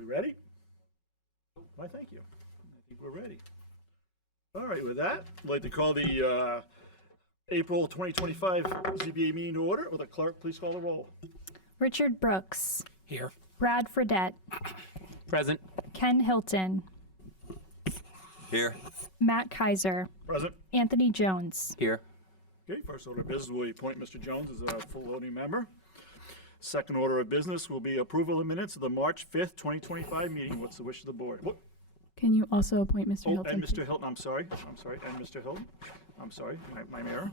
We ready? Why, thank you. I think we're ready. All right, with that, I'd like to call the April 2025 ZBA meeting to order. Will the clerk please call the roll? Richard Brooks. Here. Brad Fredette. Present. Ken Hilton. Here. Matt Kaiser. Present. Anthony Jones. Here. Okay, first order of business will be appoint Mr. Jones as a full voting member. Second order of business will be approval of minutes of the March 5th, 2025 meeting. What's the wish of the board? What? Can you also appoint Mr. Oh, Hilton? and Mr. Hilton, I'm sorry, and Mr. Hilton. I'm sorry, my error.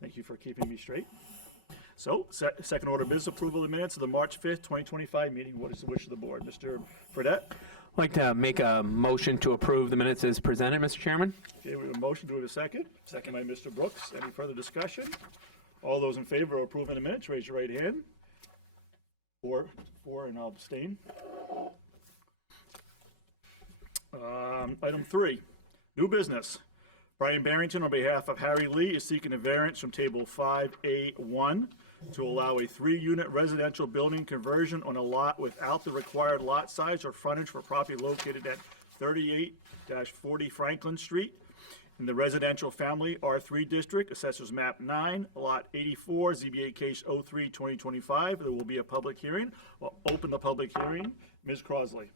Thank you for keeping me straight. So, second order of business, approval of minutes of the March 5th, 2025 meeting. What is the wish of the board? Mr. Fredette? I'd like to make a motion to approve the minutes as presented, Mr. Chairman. Okay, we have a motion. Do we have a second? Second by Mr. Brooks. Any further discussion? All those in favor of approving the minutes, raise your right hand. Four, and I'll abstain. Item 3, new business. Brian Barrington, on behalf of Harry Lee, is seeking a variance from Table 5A1 to allow a 3-unit residential building conversion on a lot without the required lot size or frontage for property located at 38-40 Franklin Street in the residential family R3 district, Assessors Map 9, Lot 84, ZBA Case 03-2025. There will be a public hearing. We'll open the public hearing. Ms. Crosley.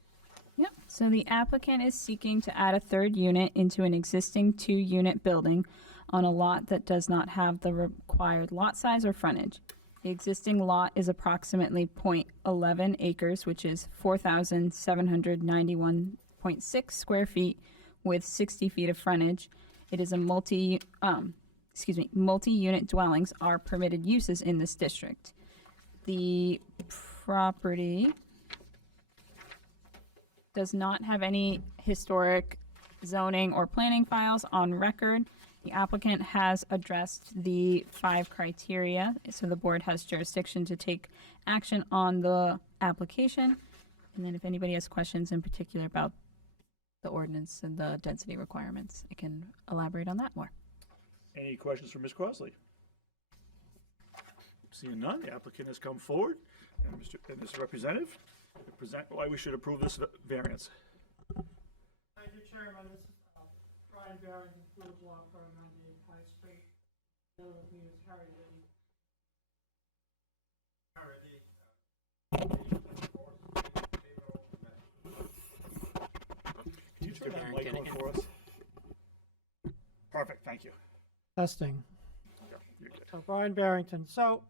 Yep, so the applicant is seeking to add a third unit into an existing 2-unit building on a lot that does not have the required lot size or frontage. The existing lot is approximately 0.11 acres, which is 4,791.6 square feet with 60 feet of frontage. It is a multi-unit dwellings are permitted uses in this district. The property does not have any historic zoning or planning files on record. The applicant has addressed the 5 criteria, so the board has jurisdiction to take action on the application. And then if anybody has questions in particular about the ordinance and the density requirements, I can elaborate on that more. Any questions for Ms. Crosley? Seeing none, the applicant has come forward, and Mr. Representative, to present why we should approve this variance. Thank you, Chairman. This is Brian Barrington, Field Law Firm, 98 High Street. The other with me is Harry Lee. Can you turn that mic on for us? Perfect, thank you. Testing. Yeah, you're good. So Brian Barrington. So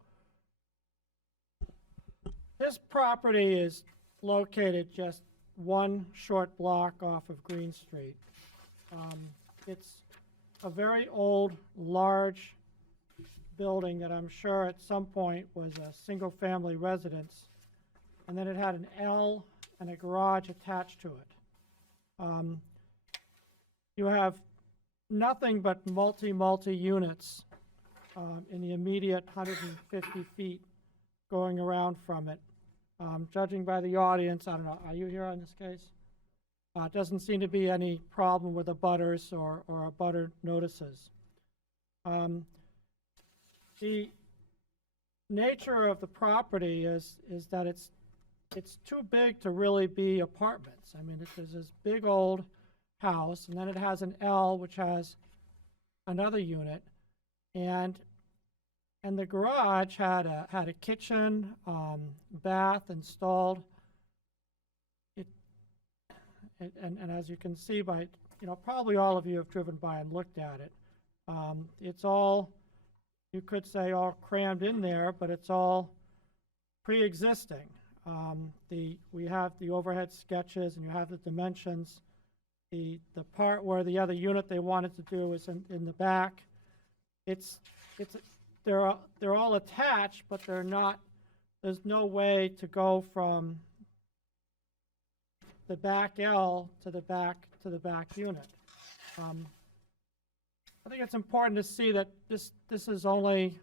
this property is located just one short block off of Green Street. It's a very old, large building that I'm sure at some point was a single-family residence, and then it had an L and a garage attached to it. You have nothing but multi units in the immediate 150 feet going around from it. Judging by the audience, I don't know, are you here on this case? Doesn't seem to be any problem with abutters or abutter notices. The nature of the property is that it's too big to really be apartments. I mean, there's this big old house, and then it has an L, which has another unit, and the garage had a kitchen, bath installed. And as you can see by, probably all of you have driven by and looked at it. It's all, you could say, all crammed in there, but it's all pre-existing. We have the overhead sketches, and you have the dimensions. The part where the other unit they wanted to do is in the back. They're all attached, but they're not. There's no way to go from the back L to the back unit. I think it's important to see that this is only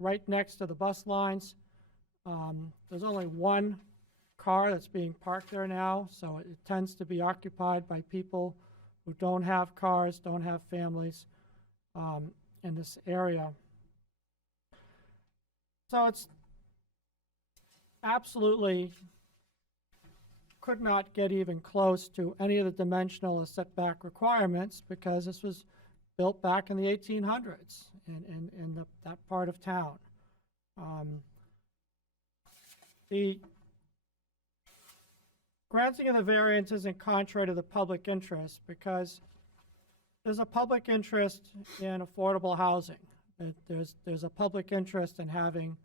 right next to the bus lines. There's only one car that's being parked there now, so it tends to be occupied by people who don't have cars, don't have families in this area. So it's absolutely could not get even close to any of the dimensional or setback requirements because this was built back in the 1800s in that part of town. The granting of the variance isn't contrary to the public interest because there's a public interest in affordable housing. There's a public interest in having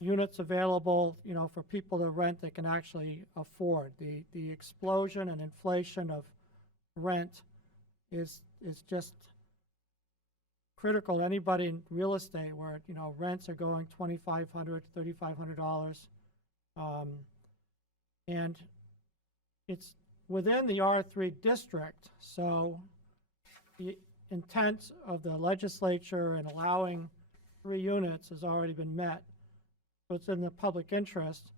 units available, you know, for people to rent they can actually afford. The explosion and inflation of rent is just critical to anybody in real estate where, you know, rents are going $2,500, $3,500. And it's within the R3 district, so the intent of the legislature in allowing 3 units has already been met. So it's in the public interest.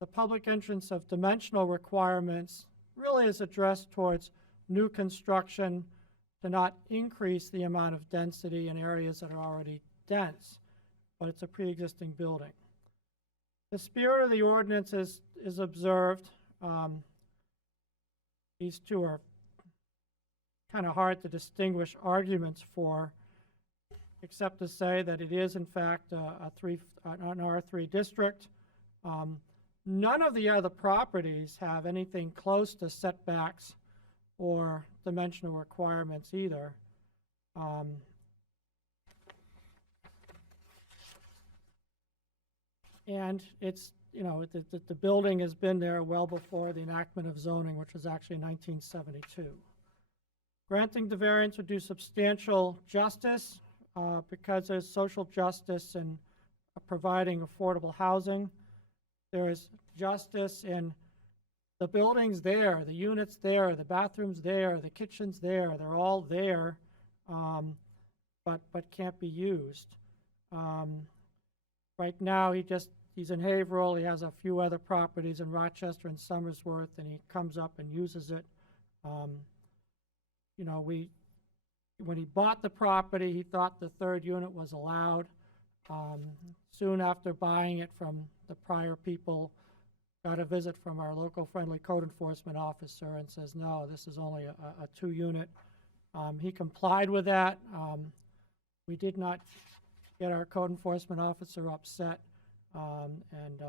The public interest of dimensional requirements really is addressed towards new construction to not increase the amount of density in areas that are already dense, but it's a pre-existing building. The spirit of the ordinance is observed. These two are kind of hard to distinguish arguments for, except to say that it is in fact an R3 district. None of the other properties have anything close to setbacks or dimensional requirements either. And it's, you know, the building has been there well before the enactment of zoning, which was actually in 1972. Granting the variance would do substantial justice because there's social justice in providing affordable housing. There is justice in the buildings there, the units there, the bathrooms there, the kitchens there. They're all there, but can't be used. Right now, he's in Haverhill. He has a few other properties in Rochester and Somersworth, and he comes up and uses it. You know, when he bought the property, he thought the 3rd unit was allowed. Soon after buying it from the prior people, got a visit from our local friendly code enforcement officer and says, no, this is only a 2 unit. He complied with that. We did not get our code enforcement officer upset and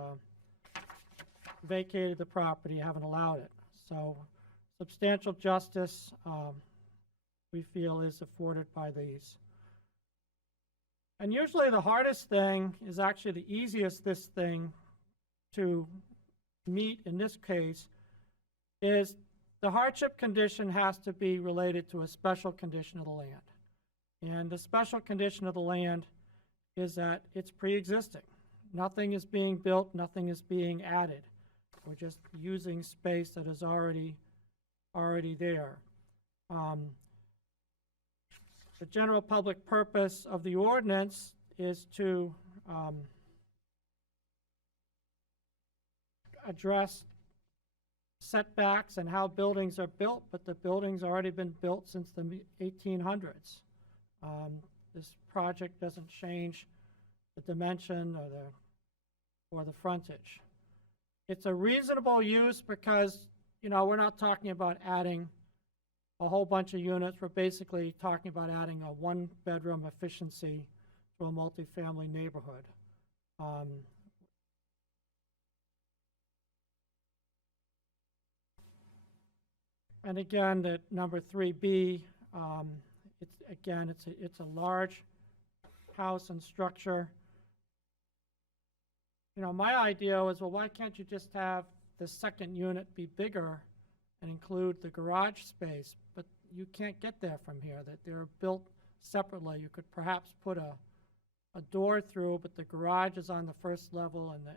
vacated the property, haven't allowed it. So substantial justice we feel is afforded by these. And usually the hardest thing is actually the easiest thing to meet in this case is the hardship condition has to be related to a special condition of the land. And the special condition of the land is that it's pre-existing. Nothing is being built, nothing is being added. We're just using space that is already there. The general public purpose of the ordinance is to address setbacks and how buildings are built, but the building's already been built since the 1800s. This project doesn't change the dimension or the frontage. It's a reasonable use because, you know, we're not talking about adding a whole bunch of units. We're basically talking about adding a 1-bedroom efficiency to a multifamily neighborhood. And again, the number 3B, it's a large house and structure. You know, my idea was, well, why can't you just have the 2nd unit be bigger and include the garage space? But you can't get there from here. That they're built separately. You could perhaps put a door through, but the garage is on the 1st level, and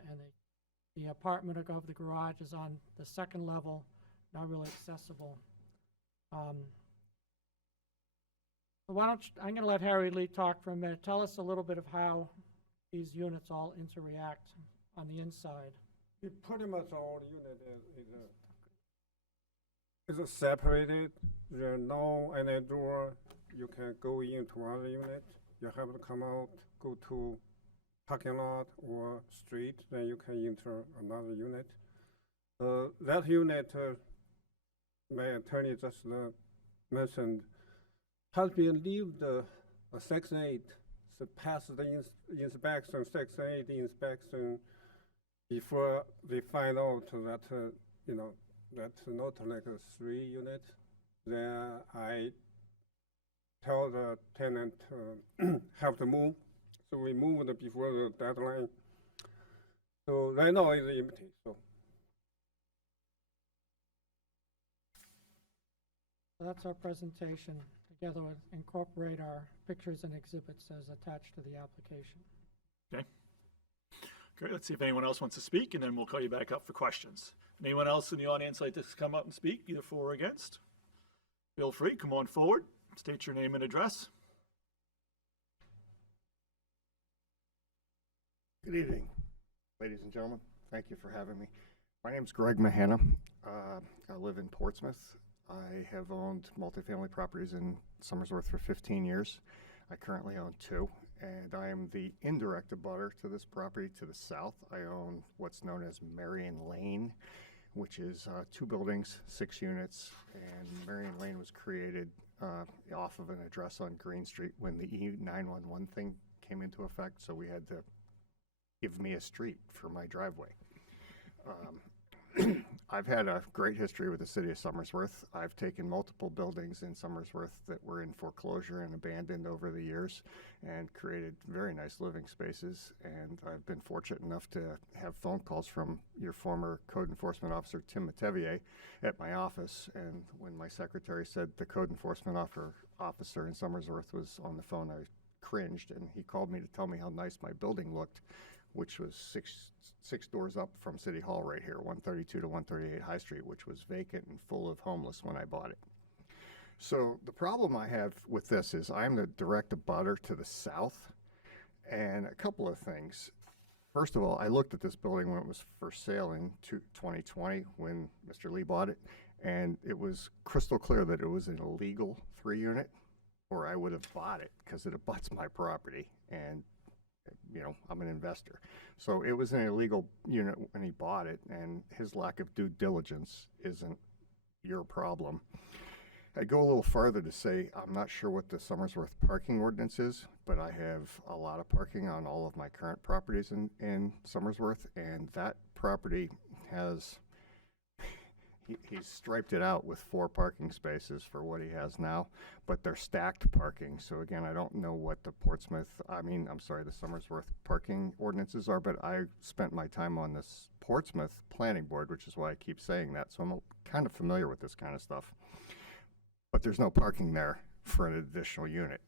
the apartment above the garage is on the 2nd level. Not really accessible. So why don't I'm going to let Harry Lee talk for a minute. Tell us a little bit of how these units all interact on the inside. It pretty much all unit is separated. There's no any door. You can go into one unit. You have to come out, go to parking lot or street, then you can enter another unit. That unit, my attorney just mentioned, has been leaved Section 8, so pass the inspection, Section 8 inspection, before they find out that, that's not like a 3 unit. Then I tell the tenant have to move. So we moved before the deadline. So right now it's empty. So That's our presentation, together with incorporate our pictures and exhibits as attached to the application. Great, let's see if anyone else wants to speak, and then we'll call you back up for questions. Anyone else in the audience like to come up and speak, either for or against? Feel free, come on forward, state your name and address. Good evening, ladies and gentlemen. Thank you for having me. My name's Greg Mahana. I live in Portsmouth. I have owned multifamily properties in Somersworth for 15 years. I currently own 2, and I am the indirect abutter to this property to the south. I own what's known as Marion Lane, which is 2 buildings, 6 units, and Marion Lane was created off of an address on Green Street when the E911 thing came into effect, so we had to give me a street for my driveway. I've had a great history with the city of Somersworth. I've taken multiple buildings in Somersworth that were in foreclosure and abandoned over the years and created very nice living spaces. And I've been fortunate enough to have phone calls from your former code enforcement officer, Tim Matevier, at my office. And when my secretary said the code enforcement officer in Somersworth was on the phone, I cringed, and he called me to tell me how nice my building looked, which was six doors up from City Hall right here, 132 to 138 High Street, which was vacant and full of homeless when I bought it. So the problem I have with this is I'm the direct abutter to the south, and a couple of things. First of all, I looked at this building when it was for sale in 2020 when Mr. Lee bought it, and it was crystal clear that it was an illegal 3-unit, or I would have bought it because it abuts my property, and I'm an investor. So it was an illegal unit when he bought it, and his lack of due diligence isn't your problem. I'd go a little farther to say I'm not sure what the Somersworth parking ordinance is, but I have a lot of parking on all of my current properties in Somersworth, and that property has, he's striped it out with 4 parking spaces for what he has now, but they're stacked parking. So again, I don't know what the the Somersworth parking ordinances are, but I spent my time on this Portsmouth planning board, which is why I keep saying that. So I'm kind of familiar with this kind of stuff. But there's no parking there for an additional unit.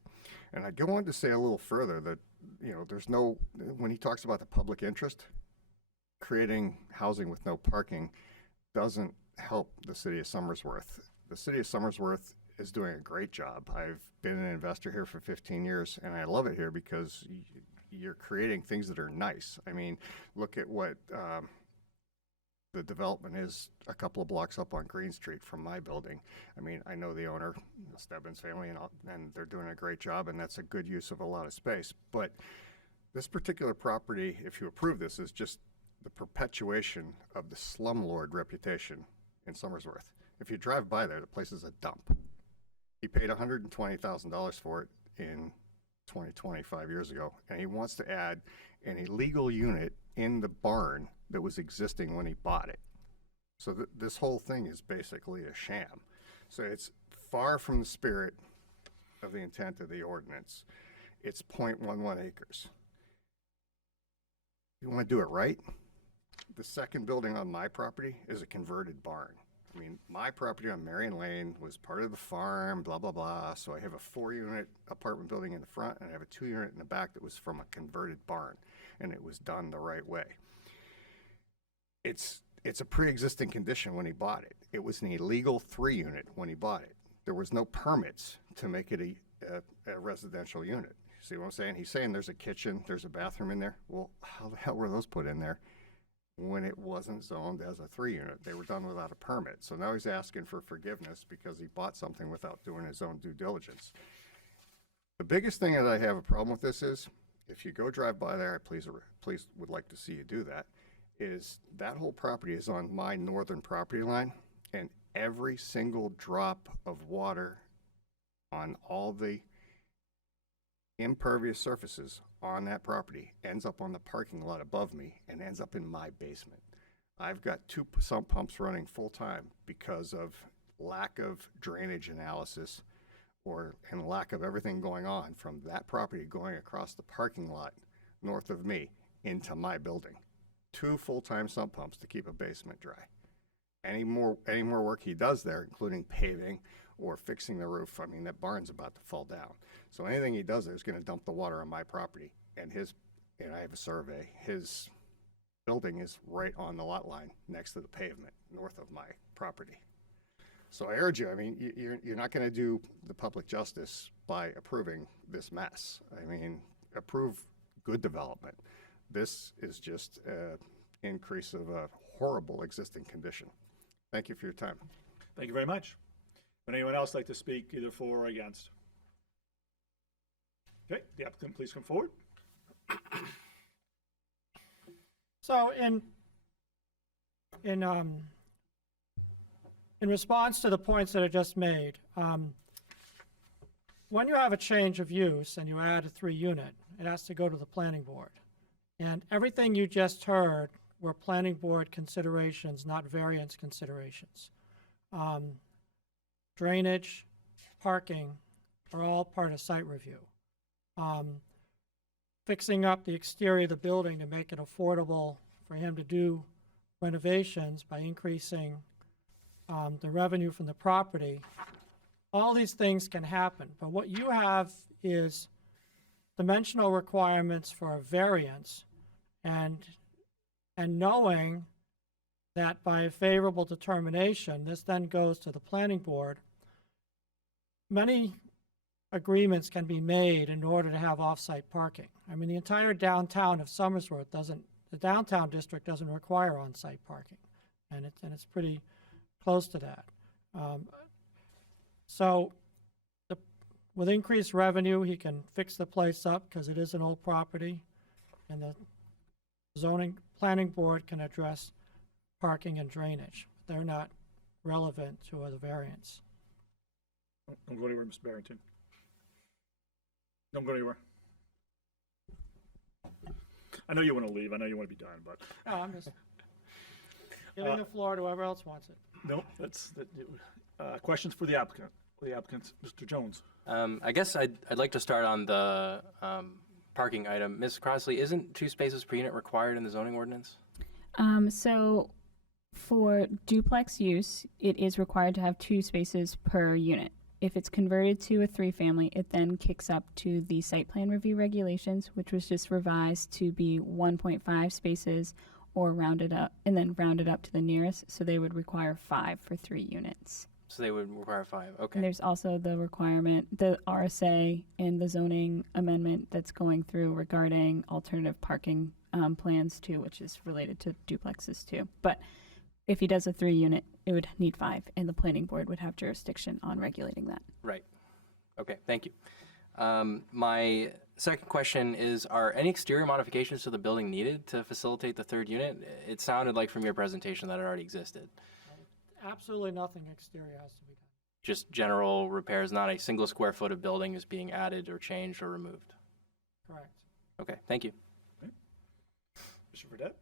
And I go on to say a little further that, there's no, when he talks about the public interest, creating housing with no parking doesn't help the city of Somersworth. The city of Somersworth is doing a great job. I've been an investor here for 15 years, and I love it here because you're creating things that are nice. I mean, look at what the development is a couple of blocks up on Green Street from my building. I mean, I know the owner, the Stebbins family, and they're doing a great job, and that's a good use of a lot of space. But this particular property, if you approve this, is just the perpetuation of the slumlord reputation in Somersworth. If you drive by there, the place is a dump. He paid $120,000 for it in 25 years ago, and he wants to add an illegal unit in the barn that was existing when he bought it. So this whole thing is basically a sham. So it's far from the spirit of the intent of the ordinance. It's 0.11 acres. You want to do it right? The second building on my property is a converted barn. I mean, my property on Marion Lane was part of the farm, blah, blah, blah. So I have a 4-unit apartment building in the front, and I have a 2-unit in the back that was from a converted barn, and it was done the right way. It's a pre-existing condition when he bought it. It was an illegal 3-unit when he bought it. There was no permits to make it a residential unit. See what I'm saying? He's saying there's a kitchen, there's a bathroom in there. Well, how the hell were those put in there when it wasn't zoned as a 3-unit? They were done without a permit. So now he's asking for forgiveness because he bought something without doing his own due diligence. The biggest thing that I have a problem with this is if you go drive by there, I please would like to see you do that, is that whole property is on my northern property line, and every single drop of water on all the impervious surfaces on that property ends up on the parking lot above me and ends up in my basement. I've got 2 sump pumps running full time because of lack of drainage analysis and lack of everything going on from that property going across the parking lot north of me into my building. 2 full-time sump pumps to keep a basement dry. Any more work he does there, including paving or fixing the roof, I mean, that barn's about to fall down. So anything he does there is going to dump the water on my property. And I have a survey, his building is right on the lot line next to the pavement north of my property. So I urge you, I mean, you're not going to do the public justice by approving this mess. I mean, approve good development. This is just an increase of a horrible existing condition. Thank you for your time. Thank you very much. Would anyone else like to speak either for or against? Okay, the applicant, please come forward. So in response to the points that are just made, when you have a change of use and you add a 3-unit, it has to go to the planning board. And everything you just heard were planning board considerations, not variance considerations. Drainage, parking are all part of site review. Fixing up the exterior of the building to make it affordable for him to do renovations by increasing the revenue from the property. All these things can happen, but what you have is dimensional requirements for a variance, and knowing that by a favorable determination, this then goes to the planning board. Many agreements can be made in order to have off-site parking. I mean, the entire downtown of Somersworth the downtown district doesn't require on-site parking, and it's pretty close to that. So with increased revenue, he can fix the place up because it is an old property, and the zoning planning board can address parking and drainage. They're not relevant to the variance. Don't go anywhere, Mr. Barrington. Don't go anywhere. I know you want to leave. I know you want to be done, but No, I'm just giving the floor to whoever else wants it. no, questions for the applicant. The applicant, Mr. Jones. I guess I'd like to start on the parking item. Ms. Crossley, isn't 2 spaces per unit required in the zoning ordinance? So for duplex use, it is required to have 2 spaces per unit. If it's converted to a 3-family, it then kicks up to the site plan review regulations, which was just revised to be 1.5 spaces or rounded up, and then rounded up to the nearest. So they would require 5 for 3 units. So they would require 5, okay. And there's also the requirement, the RSA and the zoning amendment that's going through regarding alternative parking plans too, which is related to duplexes too. But if he does a 3-unit, it would need 5, and the planning board would have jurisdiction on regulating that. Right. Okay, thank you. My second question is, are any exterior modifications to the building needed to facilitate the 3rd unit? It sounded like from your presentation that it already existed. Absolutely nothing exterior has to be done. Just general repairs, not a single square foot of building is being added or changed or removed. Correct. Okay, thank you. Mr. Fredette?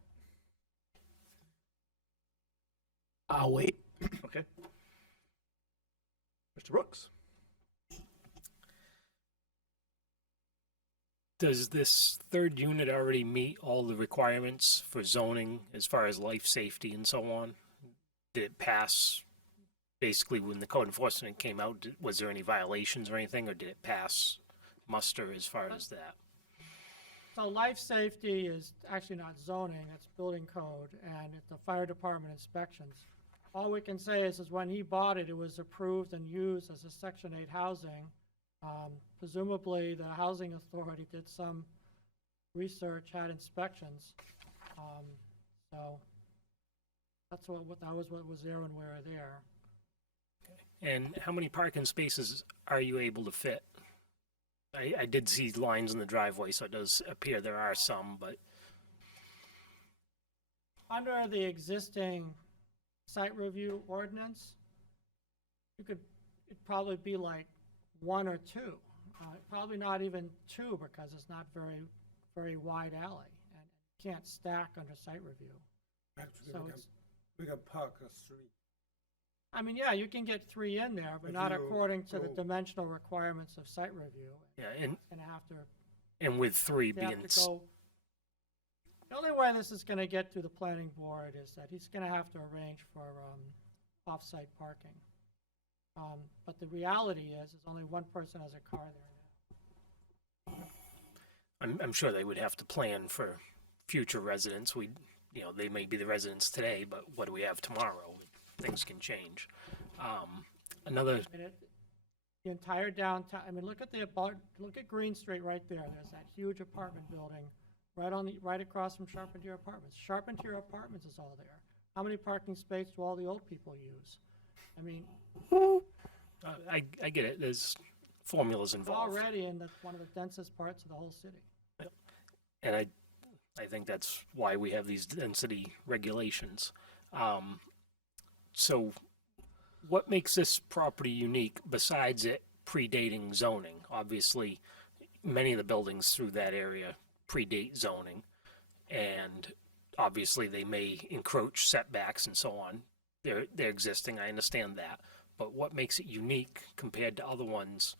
I'll wait. Okay. Mr. Brooks? Does this 3rd unit already meet all the requirements for zoning as far as life safety and so on? Did it pass, basically when the code enforcement came out, was there any violations or anything, or did it pass muster as far as that? So life safety is actually not zoning, it's building code, and it's the fire department inspections. All we can say is when he bought it, it was approved and used as a Section 8 housing. Presumably, the housing authority did some research, had inspections. So that's that was what was there when we were there. And how many parking spaces are you able to fit? I did see lines in the driveway, so it does appear there are some, but Under the existing site review ordinance, it'd probably be like 1 or 2. Probably not even 2 because it's not very wide alley and can't stack under site review. Actually, So we can park a 3. I mean, yeah, you can get 3 in there, but If not you according to the go- dimensional requirements of site review. yeah, It's gonna have to, and with 3 they have being, to go. The only way this is gonna get through the planning board is that he's gonna have to arrange for, off-site parking. But the reality is only one person has a car there now. I'm sure they would have to plan for future residents. They may be the residents today, but what do we have tomorrow? Things can change. Another, And the entire downtown, I mean, look at Green Street right there. There's that huge apartment building right across from Charpentier Apartments. Charpentier Apartments is all there. How many parking spaces do all the old people use? I mean, I get it. There's formulas it's involved, already in one of the densest parts of the whole city. and I think that's why we have these density regulations. So, what makes this property unique besides it predating zoning? Obviously, many of the buildings through that area predate zoning, and obviously they may encroach setbacks and so on. They're existing, I understand that. But what makes it unique compared to other ones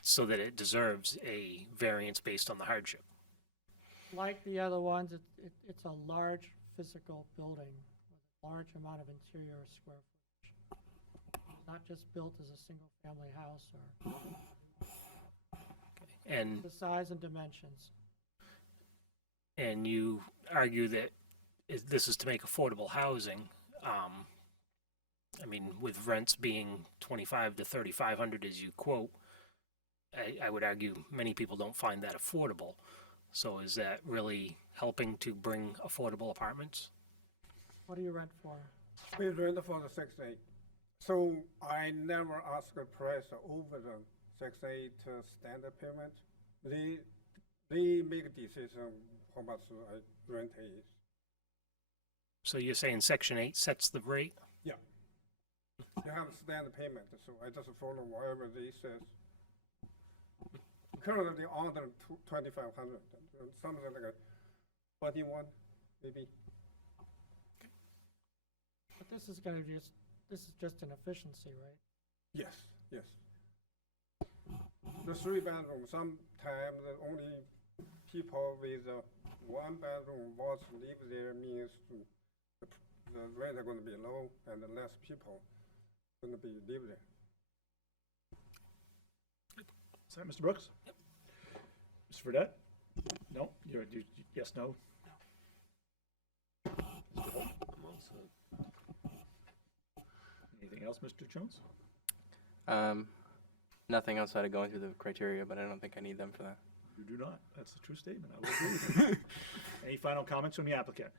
so that it deserves a variance based on the hardship? Like the other ones, it's a large physical building with a large amount of interior square footage. It's not just built as a single-family house or And the size and dimensions. and you argue that this is to make affordable housing. I mean, with rents being 2,500 to 3,500 as you quote, I would argue many people don't find that affordable. So is that really helping to bring affordable apartments? What do you rent for? We rent for the 6/8. So I never ask a price over the 6/8 standard payment. They make a decision how much I rent is. So you're saying Section 8 sets the rate? Yeah. They have a standard payment, so I just follow whatever they says. Currently under 2,500, something like a 41 maybe. But this is just an efficiency, right? Yes, yes. The 3-bedroom, sometimes the only people with 1-bedroom was live there means the rent are going to be low and less people going to be live there. Is that Mr. Brooks? Yep. Mr. Fredette? No? Yes, no? Anything else, Mr. Jones? Nothing outside of going through the criteria, but I don't think I need them for that. You do not. That's a true statement. I will agree with you. Any final comments from the applicant?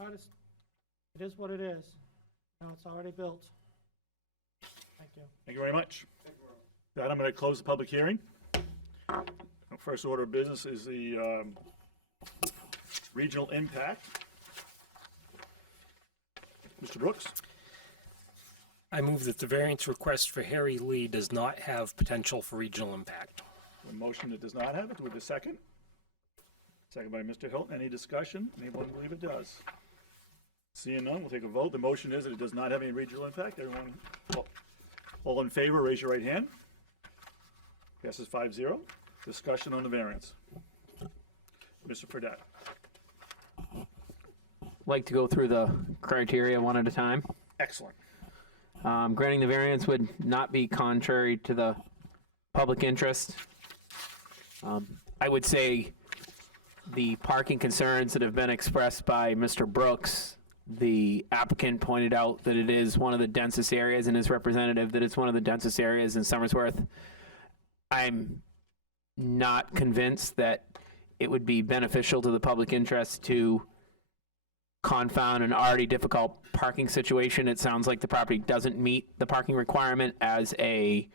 It is what it is. Now it's already built. Thank you. Thank you very much. With that, I'm going to close the public hearing. First order of business is the regional impact. Mr. Brooks? I move that the variance request for Harry Lee does not have potential for regional impact. A motion that does not have it. Do we have a second? Second by Mr. Hilton. Any discussion? Anyone believe it does? Seeing none, we'll take a vote. The motion is that it does not have any regional impact. Everyone, all in favor, raise your right hand. Passes 5-0. Discussion on the variance. Mr. Fredette. Like to go through the criteria one at a time. Excellent. Granting the variance would not be contrary to the public interest. I would say the parking concerns that have been expressed by Mr. Brooks, the applicant pointed out that it is one of the densest areas and his representative that it's one of the densest areas in Somersworth. I'm not convinced that it would be beneficial to the public interest to confound an already difficult parking situation. It sounds like the property doesn't meet the parking requirement as a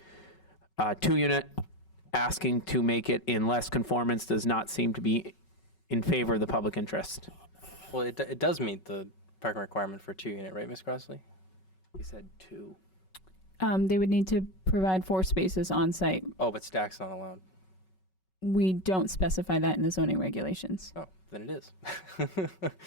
2-unit. Asking to make it in less conformance does not seem to be in favor of the public interest. Well, it does meet the parking requirement for a 2-unit, right, Ms. Crossley? He said 2. They would need to provide 4 spaces on site. Oh, but stack's not allowed. We don't specify that in the zoning regulations. Oh, then it is.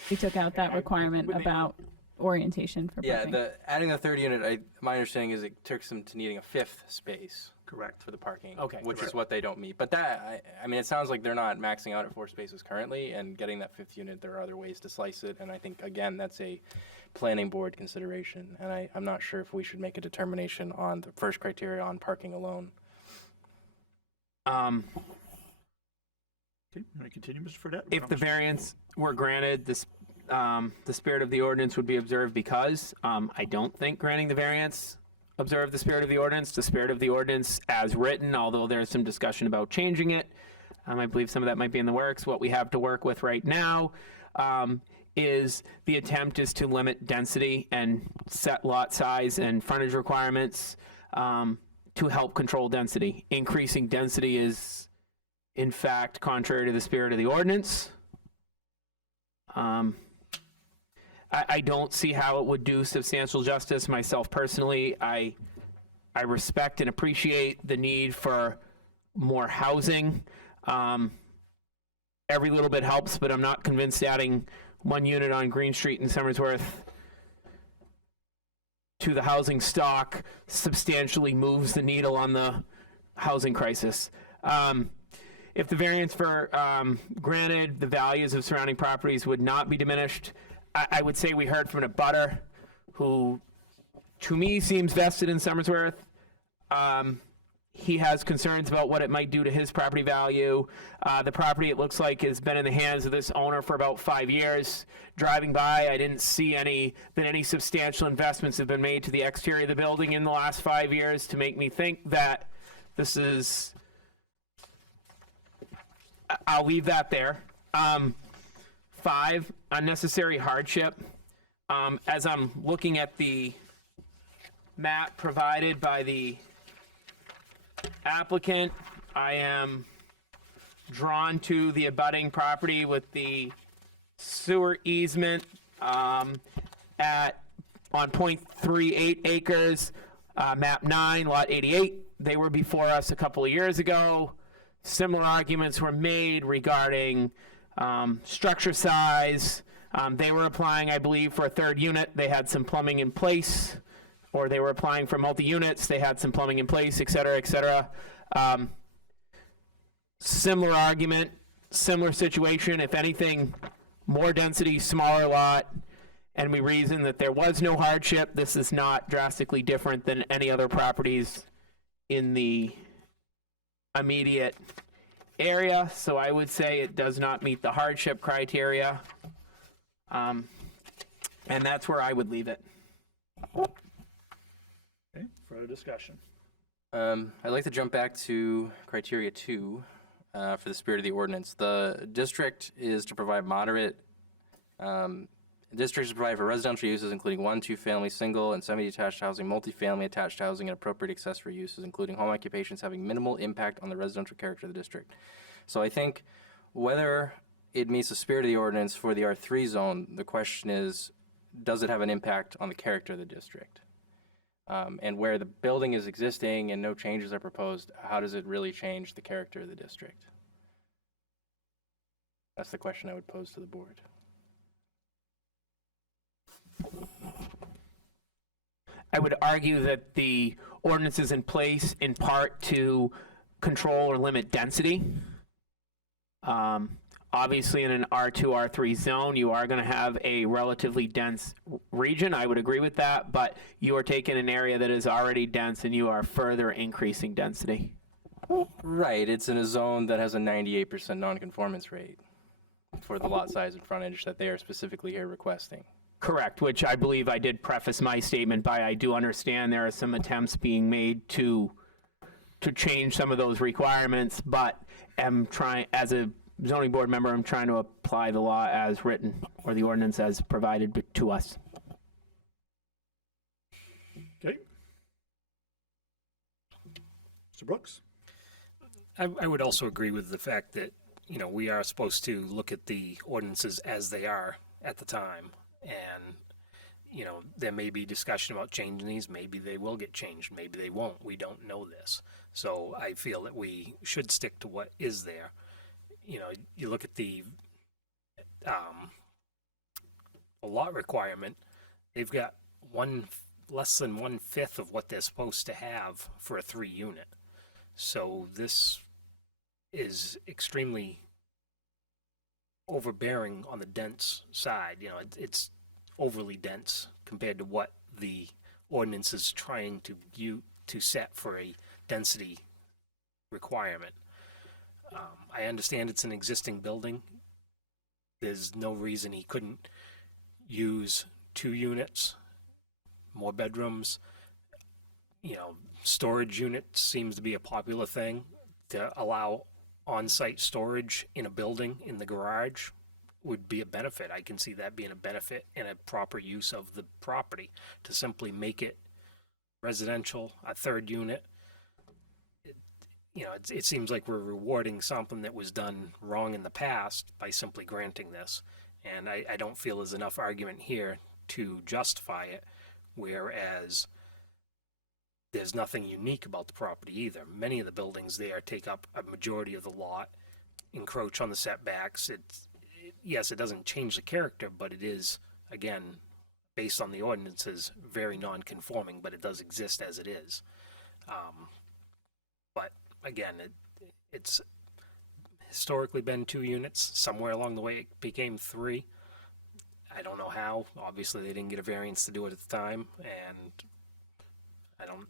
We took out that requirement about orientation for Yeah, parking. adding the 3rd unit, my understanding is it took them to needing a 5th space. Correct. For the parking. Okay, Which correct. is what they don't meet. But I mean, it sounds like they're not maxing out at 4 spaces currently, and getting that 5th unit, there are other ways to slice it, and I think, again, that's a planning board consideration, and I'm not sure if we should make a determination on the first criteria on parking alone. Okay, you want to continue, Mr. Fredette? If the variance were granted, the spirit of the ordinance would be observed because I don't think granting the variance observe the spirit of the ordinance. The spirit of the ordinance as written, although there's some discussion about changing it, I believe some of that might be in the works. What we have to work with right now is the attempt is to limit density and set lot size and frontage requirements to help control density. Increasing density is, in fact, contrary to the spirit of the ordinance. I don't see how it would do substantial justice. Myself personally, I respect and appreciate the need for more housing. Every little bit helps, but I'm not convinced adding 1 unit on Green Street in Somersworth to the housing stock substantially moves the needle on the housing crisis. If the variance were granted, the values of surrounding properties would not be diminished. I would say we heard from an abutter who, to me, seems vested in Somersworth. He has concerns about what it might do to his property value. The property, it looks like, has been in the hands of this owner for about 5 years. Driving by, I didn't see that any substantial investments have been made to the exterior of the building in the last 5 years to make me think that this is... I'll leave that there. 5, unnecessary hardship. As I'm looking at the map provided by the applicant, I am drawn to the abutting property with the sewer easement on 0.38 acres, map 9, lot 88. They were before us a couple of years ago. Similar arguments were made regarding structure size. They were applying, I believe, for a 3rd unit. They had some plumbing in place, or they were applying for multi-units. They had some plumbing in place, et cetera, et cetera. Similar argument, similar situation. If anything, more density, smaller lot, and we reason that there was no hardship. This is not drastically different than any other properties in the immediate area, so I would say it does not meet the hardship criteria, and that's where I would leave it. Okay, further discussion. I'd like to jump back to criteria 2 for the spirit of the ordinance. The district is to provide districts to provide for residential uses, including 1, 2-family, single, and semi-detached housing, multifamily, attached housing, and appropriate accessory uses, including home occupations having minimal impact on the residential character of the district. So I think whether it meets the spirit of the ordinance for the R3 zone, the question is, does it have an impact on the character of the district? And where the building is existing and no changes are proposed, how does it really change the character of the district? That's the question I would pose to the board. I would argue that the ordinance is in place in part to control or limit density. Obviously, in an R2, R3 zone, you are going to have a relatively dense region. I would agree with that, but you are taking an area that is already dense and you are further increasing density. Right, it's in a zone that has a 98% nonconformance rate for the lot size and frontage that they are specifically here requesting. Correct, which I believe I did preface my statement by. I do understand there are some attempts being made to change some of those requirements, but am trying, as a zoning board member, I'm trying to apply the law as written, or the ordinance as provided to us. Okay. Mr. Brooks? I would also agree with the fact that, you know, we are supposed to look at the ordinances as they are at the time. And, you know, there may be discussion about changing these. Maybe they will get changed. Maybe they won't. We don't know this. So I feel that we should stick to what is there. You know, you look at the a lot requirement, they've got less than 1/5 of what they're supposed to have for a 3-unit. So this is extremely overbearing on the dense side. You know, it's overly dense compared to what the ordinance is trying to set for a density requirement. I understand it's an existing building. There's no reason he couldn't use 2 units, more bedrooms. You know, storage units seems to be a popular thing. To allow on-site storage in a building in the garage would be a benefit. I can see that being a benefit and a proper use of the property. To simply make it residential, a 3rd unit, it seems like we're rewarding something that was done wrong in the past by simply granting this. And I don't feel there's enough argument here to justify it, whereas there's nothing unique about the property either. Many of the buildings there take up a majority of the lot, encroach on the setbacks. Yes, it doesn't change the character, but it is, again, based on the ordinances, very non-conforming, but it does exist as it is. But again, it's historically been 2 units. Somewhere along the way it became 3. I don't know how. Obviously they didn't get a variance to do it at the time, and I don't,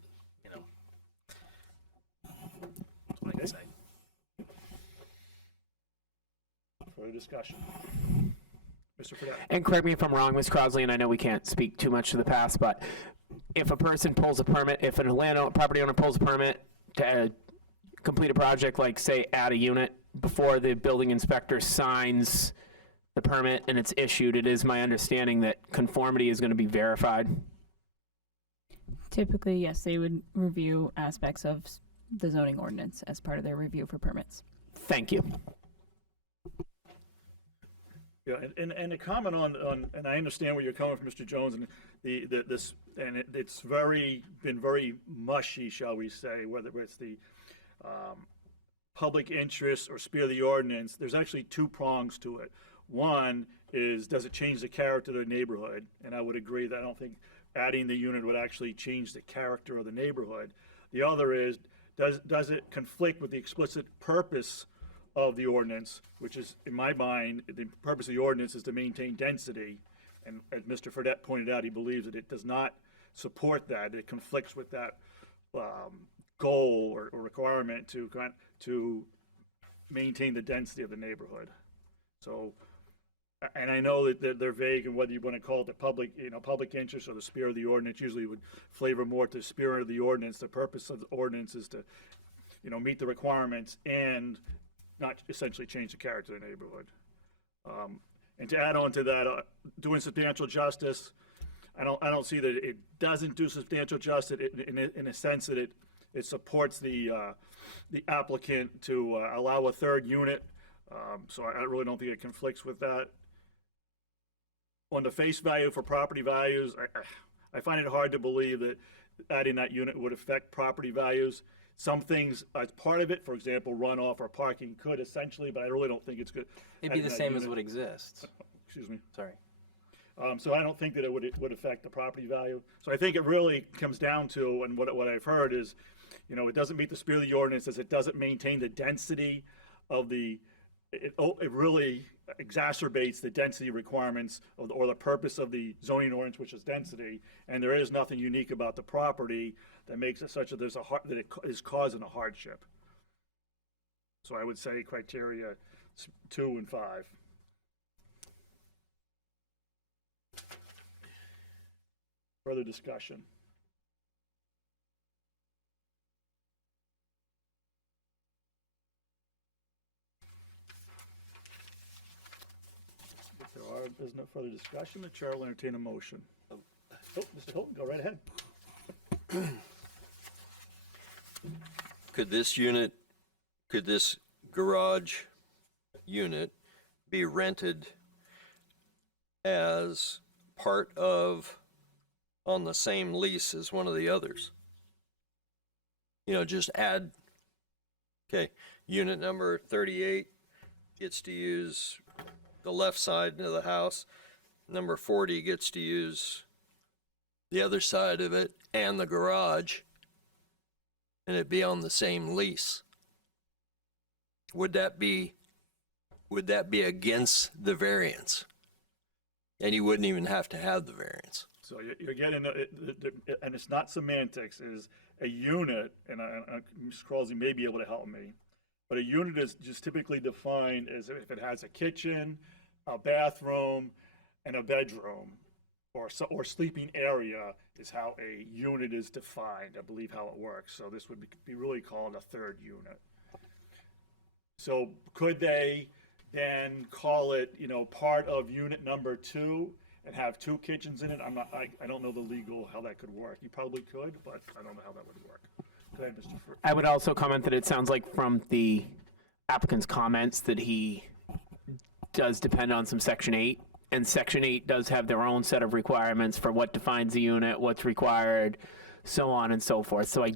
that's what I can say. Further discussion. Mr. Fredette? And correct me if I'm wrong, Ms. Crosley, and I know we can't speak too much to the past, but if a person pulls a permit, if a property owner pulls a permit to complete a project, like say add a unit, before the building inspector signs the permit and it's issued, it is my understanding that conformity is going to be verified. Typically, yes, they would review aspects of the zoning ordinance as part of their review for permits. Thank you. Yeah, and to comment on, and I understand where you're coming from, Mr. Jones, and it's been very mushy, shall we say, whether it's the public interest or spear the ordinance. There's actually 2 prongs to it. One is, does it change the character of the neighborhood? And I would agree that I don't think adding the unit would actually change the character of the neighborhood. The other is, does it conflict with the explicit purpose of the ordinance, which is, in my mind, the purpose of the ordinance is to maintain density. And as Mr. Fredette pointed out, he believes that it does not support that. It conflicts with that goal or requirement to maintain the density of the neighborhood. So, and I know that they're vague, and whether you want to call it the public interest or the spirit of the ordinance, usually would flavor more to the spirit of the ordinance. The purpose of the ordinance is to, meet the requirements and not essentially change the character of the neighborhood. And to add on to that, doing substantial justice, I don't see that it doesn't do substantial justice in a sense that it supports the applicant to allow a 3rd unit. So I really don't think it conflicts with that. On the face value for property values, I find it hard to believe that adding that unit would affect property values. Some things as part of it, for example, runoff or parking could essentially, but I really don't think it's good. It'd be the same as what exists. Excuse me. Sorry. So I don't think that it would affect the property value. So I think it really comes down to, and what I've heard is, it doesn't meet the spirit of the ordinance, as it doesn't maintain the density of it really exacerbates the density requirements or the purpose of the zoning ordinance, which is density. And there is nothing unique about the property that makes it such that that it is causing a hardship. So I would say criteria 2 and 5. Further discussion. There's no further discussion. The chair will entertain a motion. Oh, Mr. Hilton, go right ahead. Could this garage unit be rented as part of, on the same lease as one of the others? You know, just add, okay, unit number 38 gets to use the left side of the house. Number 40 gets to use the other side of it and the garage, and it'd be on the same lease. Would that be against the variance? And you wouldn't even have to have the variance. So you're getting, and it's not semantics, is a unit, and Mr. Crawley may be able to help me, but a unit is just typically defined as if it has a kitchen, a bathroom, and a bedroom, or sleeping area is how a unit is defined, I believe how it works. So this would be really called a third unit. So could they then call it, you know, part of unit number 2 and have 2 kitchens in it? I don't know the legal, how that could work. You probably could, but I don't know how that would work. Go ahead, Mr. I would also comment that it sounds like from the applicant's comments that he does depend on some Section 8, and Section 8 does have their own set of requirements for what defines a unit, what's required, so on and so forth. So I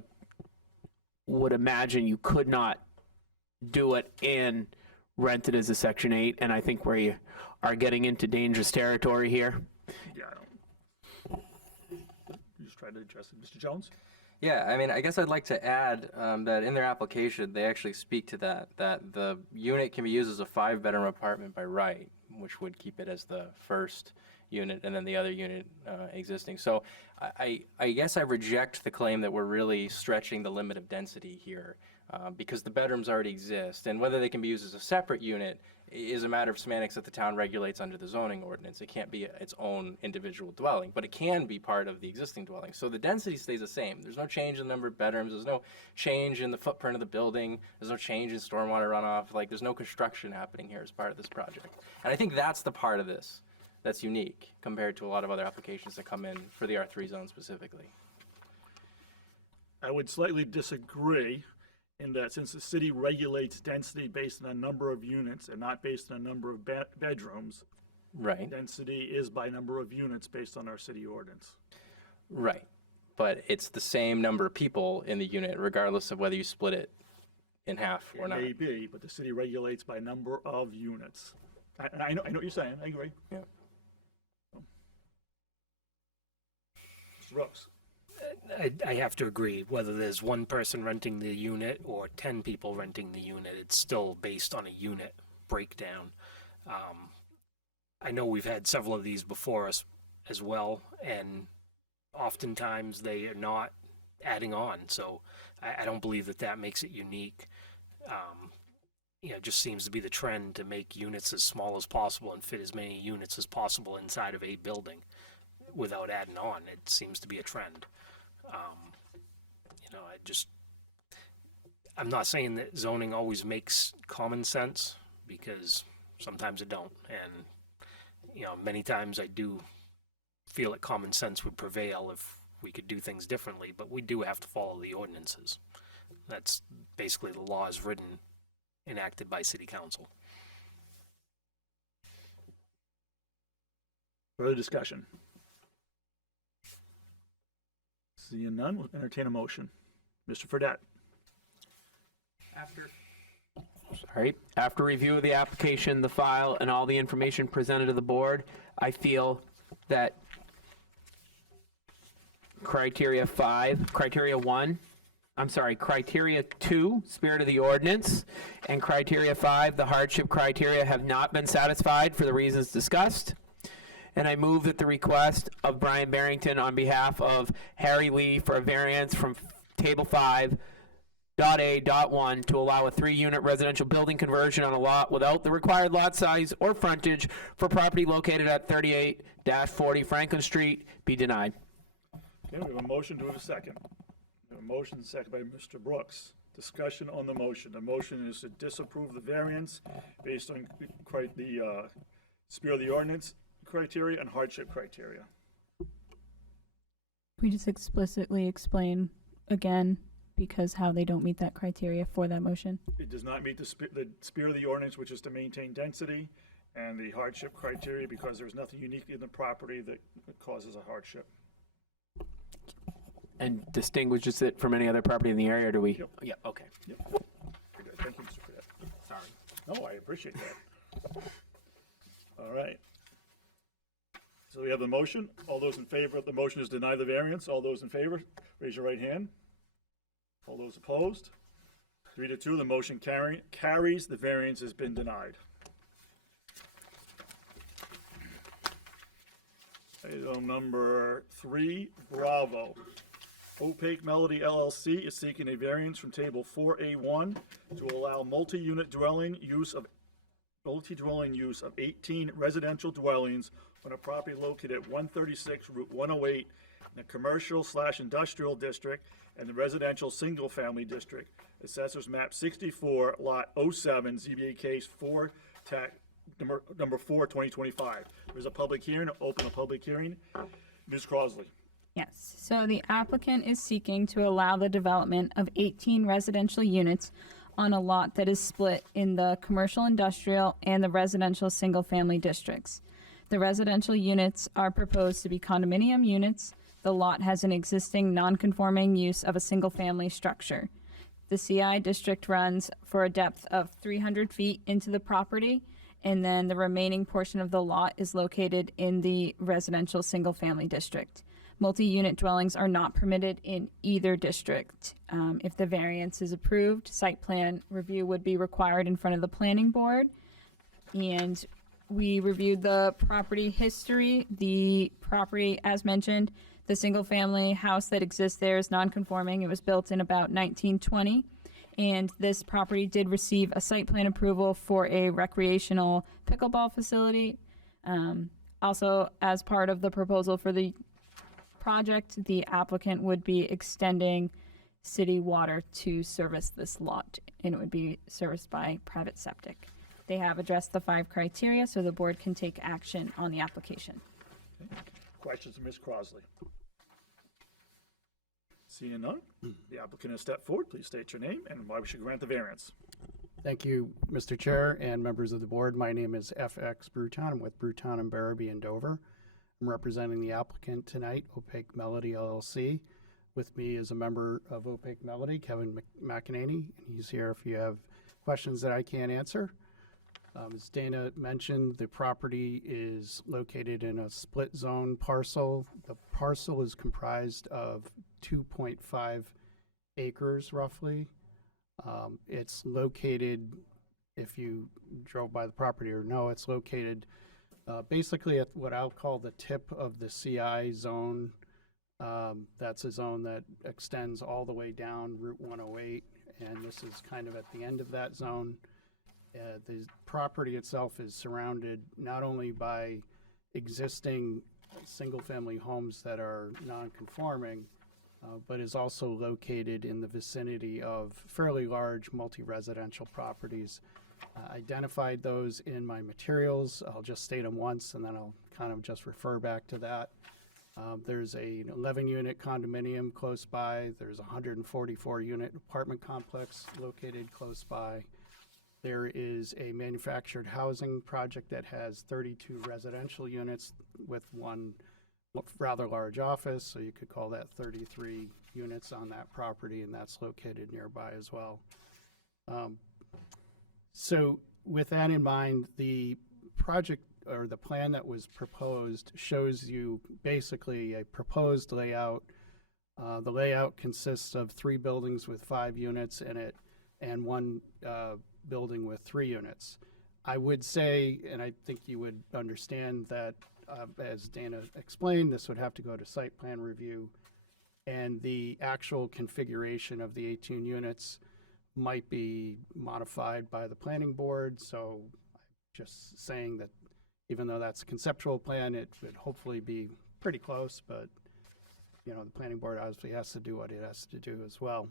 would imagine you could not do it and rent it as a Section 8, and I think we are getting into dangerous territory here. Yeah, I don't. You just tried to address it. Mr. Jones? Yeah, I mean, I guess I'd like to add that in their application, they actually speak to that the unit can be used as a 5-bedroom apartment by right, which would keep it as the first unit and then the other unit existing. So I guess I reject the claim that we're really stretching the limit of density here because the bedrooms already exist, and whether they can be used as a separate unit is a matter of semantics that the town regulates under the zoning ordinance. It can't be its own individual dwelling, but it can be part of the existing dwelling. So the density stays the same. There's no change in the number of bedrooms. There's no change in the footprint of the building. There's no change in stormwater runoff. Like, there's no construction happening here as part of this project. And I think that's the part of this that's unique compared to a lot of other applications that come in for the R3 zone specifically. I would slightly disagree in that since the city regulates density based on a number of units and not based on a number of bedrooms, Right. density is by number of units based on our city ordinance. Right. But it's the same number of people in the unit regardless of whether you split it in half or It not. may be, but the city regulates by number of units. I know what you're saying, I agree. Yeah. Mr. Brooks? I have to agree, whether there's one person renting the unit or 10 people renting the unit, it's still based on a unit breakdown. I know we've had several of these before us as well, and oftentimes they are not adding on, so I don't believe that makes it unique. It just seems to be the trend to make units as small as possible and fit as many units as possible inside of a building without adding on. It seems to be a trend. I'm not saying that zoning always makes common sense, because sometimes it don't. And, many times I do feel that common sense would prevail if we could do things differently, but we do have to follow the ordinances. That's basically the law is written, enacted by city council. Further discussion? Seeing none, we'll entertain a motion. Mr. Fredette? After review of the application, the file, and all the information presented to the board, I feel that criteria 2, spirit of the ordinance, and criteria 5, the hardship criteria, have not been satisfied for the reasons discussed. And I move that the request of Brian Barrington on behalf of Harry Lee for a variance from Table 5.A.1 to allow a 3-unit residential building conversion on a lot without the required lot size or frontage for property located at 38-40 Franklin Street be denied. Okay, we have a motion. Do we have a second? We have a motion, second by Mr. Brooks. Discussion on the motion. The motion is to disapprove the variance based on the spirit of the ordinance criteria, and hardship criteria. We just explicitly explain again because how they don't meet that criteria for that motion. It does not meet the spirit of the ordinance, which is to maintain density, and the hardship criteria because there's nothing unique in the property that causes a hardship. And distinguishes it from any other property in the area, or do we? Yep. Yeah, okay. Yep. Very good. Thank you, Mr. Cadet. Sorry. No, I appreciate that. All right. So we have the motion. All those in favor of the motion is deny the variance. All those in favor, raise your right hand. All those opposed? 3-2, the motion carries. The variance has been denied. Item number 3, Bravo. Opaque Melody LLC is seeking a variance from table 4A1 to allow multi-dwelling use of 18 residential dwellings on a property located at 136 Route 108 in the commercial/industrial district and the residential single-family district. Assessors map 64, lot 07, ZBA case 4, number 4, 2025. There's a public hearing. Open a public hearing. Ms. Crosley. Yes, so the applicant is seeking to allow the development of 18 residential units on a lot that is split in the commercial industrial and the residential single-family districts. The residential units are proposed to be condominium units. The lot has an existing non-conforming use of a single-family structure. The CI district runs for a depth of 300 feet into the property, and then the remaining portion of the lot is located in the residential single-family district. Multi-unit dwellings are not permitted in either district. If the variance is approved, site plan review would be required in front of the planning board. And we reviewed the property history. The property, as mentioned, the single-family house that exists there is non-conforming. It was built in about 1920. And this property did receive a site plan approval for a recreational pickleball facility. Also, as part of the proposal for the project, the applicant would be extending city water to service this lot, and it would be serviced by private septic. They have addressed the 5 criteria, so the board can take action on the application. Okay. Questions of Ms. Crosley? Seeing none, the applicant has stepped forward. Please state your name and why we should grant the variance. Thank you, Mr. Chair and members of the board. My name is FX Bruton. I'm with Bruton and Barabee in Dover. I'm representing the applicant tonight, Opaque Melody LLC. With me is a member of Opaque Melody, Kevin McEnany, and he's here if you have questions that I can't answer. As Dana mentioned, the property is located in a split zone parcel. The parcel is comprised of 2.5 acres roughly. It's located, if you drove by the property or know, it's located basically at what I'll call the tip of the CI zone. That's a zone that extends all the way down Route 108, and this is kind of at the end of that zone. The property itself is surrounded not only by existing single-family homes that are non-conforming, but is also located in the vicinity of fairly large multi-residential properties. Identified those in my materials. I'll just state them once and then I'll kind of just refer back to that. There's an 11-unit condominium close by. There's a 144-unit apartment complex located close by. There is a manufactured housing project that has 32 residential units with one rather large office, so you could call that 33 units on that property, and that's located nearby as well. So with that in mind, the project or the plan that was proposed shows you basically a proposed layout. The layout consists of 3 buildings with 5 units in it and 1 building with 3 units. I would say, and I think you would understand that, as Dana explained, this would have to go to site plan review, and the actual configuration of the 18 units might be modified by the planning board. So just saying that even though that's a conceptual plan, it would hopefully be pretty close, but you know, the planning board obviously has to do what it has to do as well.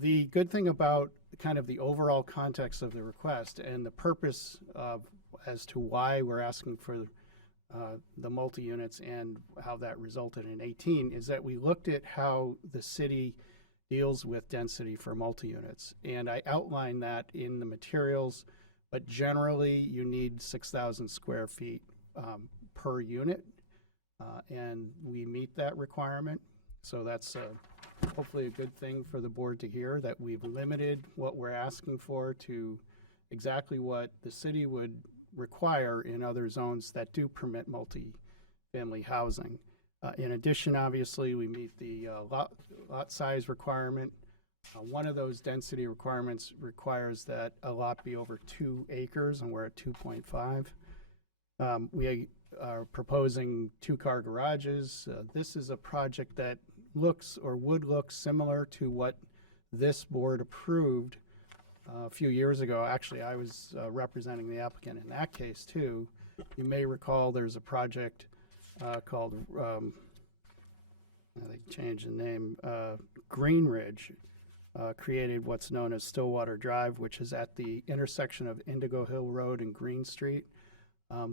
The good thing about kind of the overall context of the request and the purpose of as to why we're asking for the multi-units and how that resulted in 18 is that we looked at how the city deals with density for multi-units. And I outlined that in the materials, but generally you need 6,000 square feet per unit. And we meet that requirement. So that's hopefully a good thing for the board to hear, that we've limited what we're asking for to exactly what the city would require in other zones that do permit multi-family housing. In addition, obviously, we meet the lot size requirement. One of those density requirements requires that a lot be over 2 acres, and we're at 2.5. We are proposing 2-car garages. This is a project that looks or would look similar to what this board approved a few years ago. Actually, I was representing the applicant in that case too. You may recall there's a project called, they changed the name, Green Ridge, created what's known as Stillwater Drive, which is at the intersection of Indigo Hill Road and Green Street.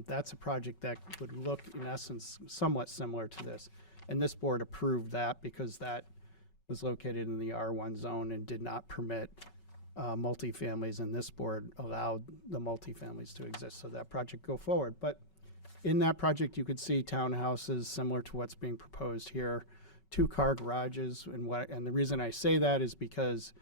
That's a project that would look, in essence, somewhat similar to this. And this board approved that because that was located in the R1 zone and did not permit multifamilies, and this board allowed the multifamilies to exist, so that project go forward. But in that project, you could see townhouses similar to what's being proposed here, 2-car garages, and the reason I say that is because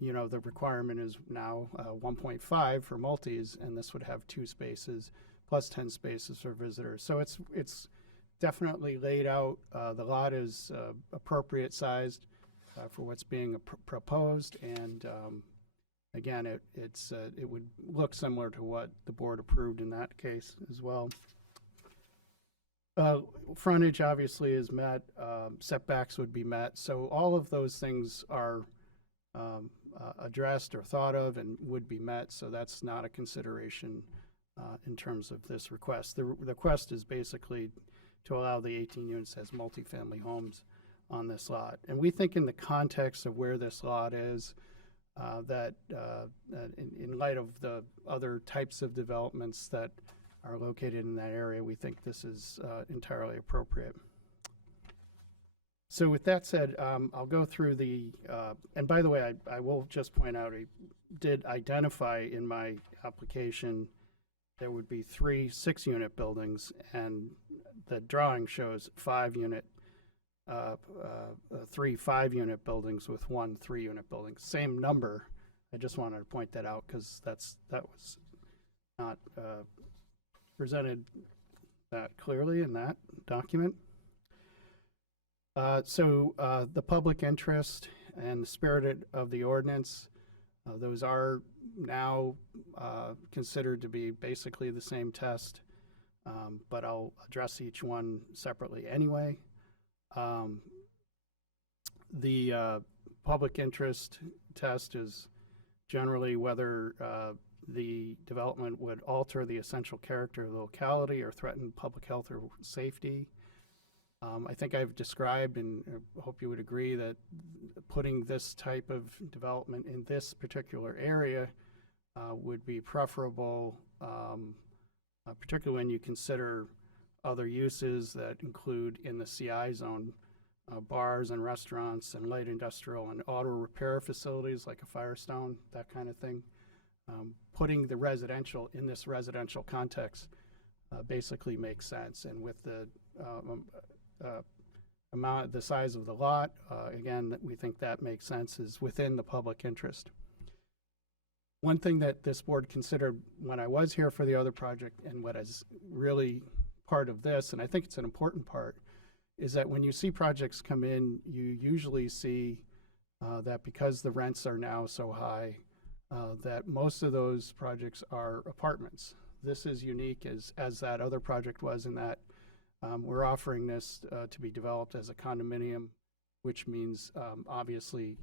you know, the requirement is now 1.5 for multis, and this would have 2 spaces plus 10 spaces for visitors. So it's definitely laid out. The lot is appropriate sized for what's being proposed, and again, it would look similar to what the board approved in that case as well. Frontage obviously is met, setbacks would be met, so all of those things are addressed or thought of and would be met, so that's not a consideration in terms of this request. The request is basically to allow the 18 units as multifamily homes on this lot. And we think in the context of where this lot is, that in light of the other types of developments that are located in that area, we think this is entirely appropriate. So with that said, I'll go through the, and by the way, I will just point out, I did identify in my application there would be 3 6-unit buildings, and the drawing shows 5-unit, 3 5-unit buildings with 1 3-unit building. Same number. I just wanted to point that out because that was not presented that clearly in that document. So the public interest and the spirit of the ordinance, those are now considered to be basically the same test, but I'll address each one separately anyway. The public interest test is generally whether the development would alter the essential character of the locality or threaten public health or safety. I think I've described, and I hope you would agree, that putting this type of development in this particular area would be preferable, particularly when you consider other uses that include in the CI zone, bars and restaurants and light industrial and auto repair facilities like a Firestone, that kind of thing. Putting the residential in this residential context basically makes sense. And with the the size of the lot, again, we think that makes sense, is within the public interest. One thing that this board considered when I was here for the other project, and what is really part of this, and I think it's an important part, is that when you see projects come in, you usually see that because the rents are now so high, that most of those projects are apartments. This is unique as that other project was in that we're offering this to be developed as a condominium, which means obviously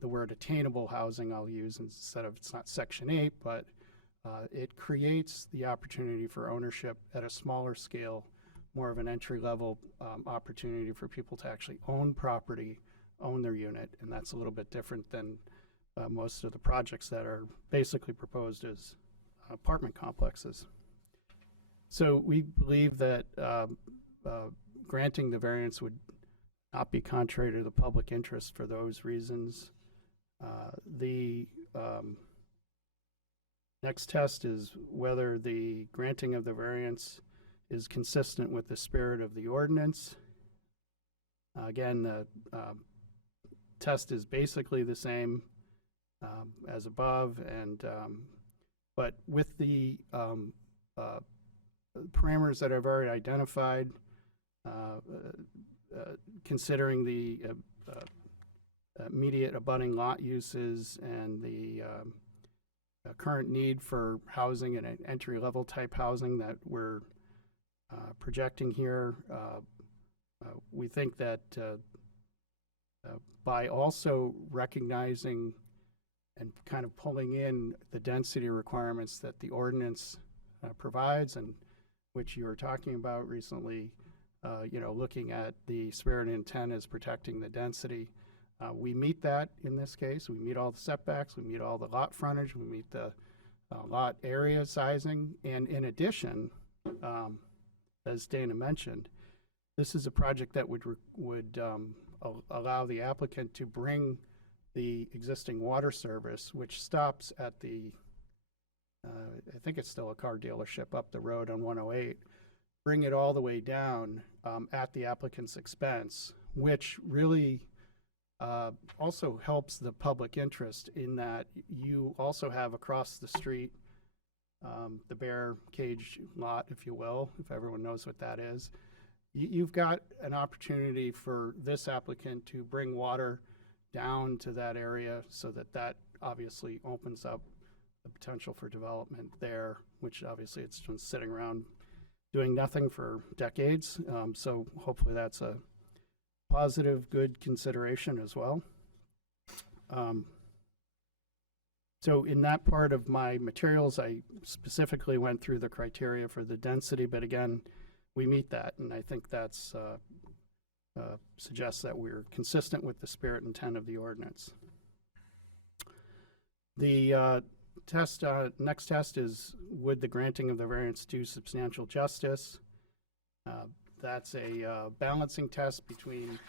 the word attainable housing I'll use instead of, it's not Section 8, but it creates the opportunity for ownership at a smaller scale, more of an entry-level opportunity for people to actually own property, own their unit, and that's a little bit different than most of the projects that are basically proposed as apartment complexes. So we believe that granting the variance would not be contrary to the public interest for those reasons. The next test is whether the granting of the variance is consistent with the spirit of the ordinance. Again, the test is basically the same as above, and but with the parameters that I've already identified, considering the immediate abutting lot uses and the current need for housing and an entry-level type housing that we're projecting here, we think that by also recognizing and kind of pulling in the density requirements that the ordinance provides, and which you were talking about recently, looking at the spirit and intent as protecting the density. We meet that in this case. We meet all the setbacks, we meet all the lot frontage, we meet the lot area sizing, and in addition, as Dana mentioned, this is a project that would allow the applicant to bring the existing water service, which stops at the, I think it's still a car dealership up the road on 108, bring it all the way down at the applicant's expense, which really also helps the public interest in that you also have across the street the bear cage lot, if you will, if everyone knows what that is. You've got an opportunity for this applicant to bring water down to that area so that that obviously opens up the potential for development there, which obviously it's been sitting around doing nothing for decades. So hopefully that's a positive, good consideration as well. So in that part of my materials, I specifically went through the criteria for the density, but again, we meet that, and I think that's suggests that we're consistent with the spirit and intent of the ordinance. The next test is, would the granting of the variance do substantial justice? That's a balancing test between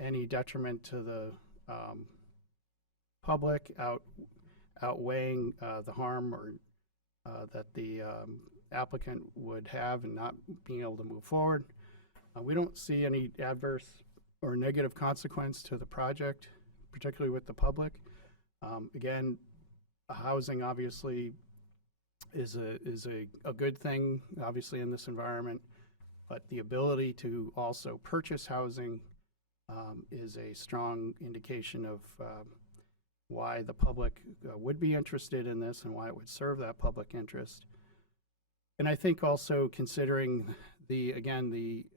any detriment to the public outweighing the harm or that the applicant would have in not being able to move forward. We don't see any adverse or negative consequence to the project, particularly with the public. Again, housing obviously is a good thing, obviously, in this environment, but the ability to also purchase housing is a strong indication of why the public would be interested in this and why it would serve that public interest. And I think also considering the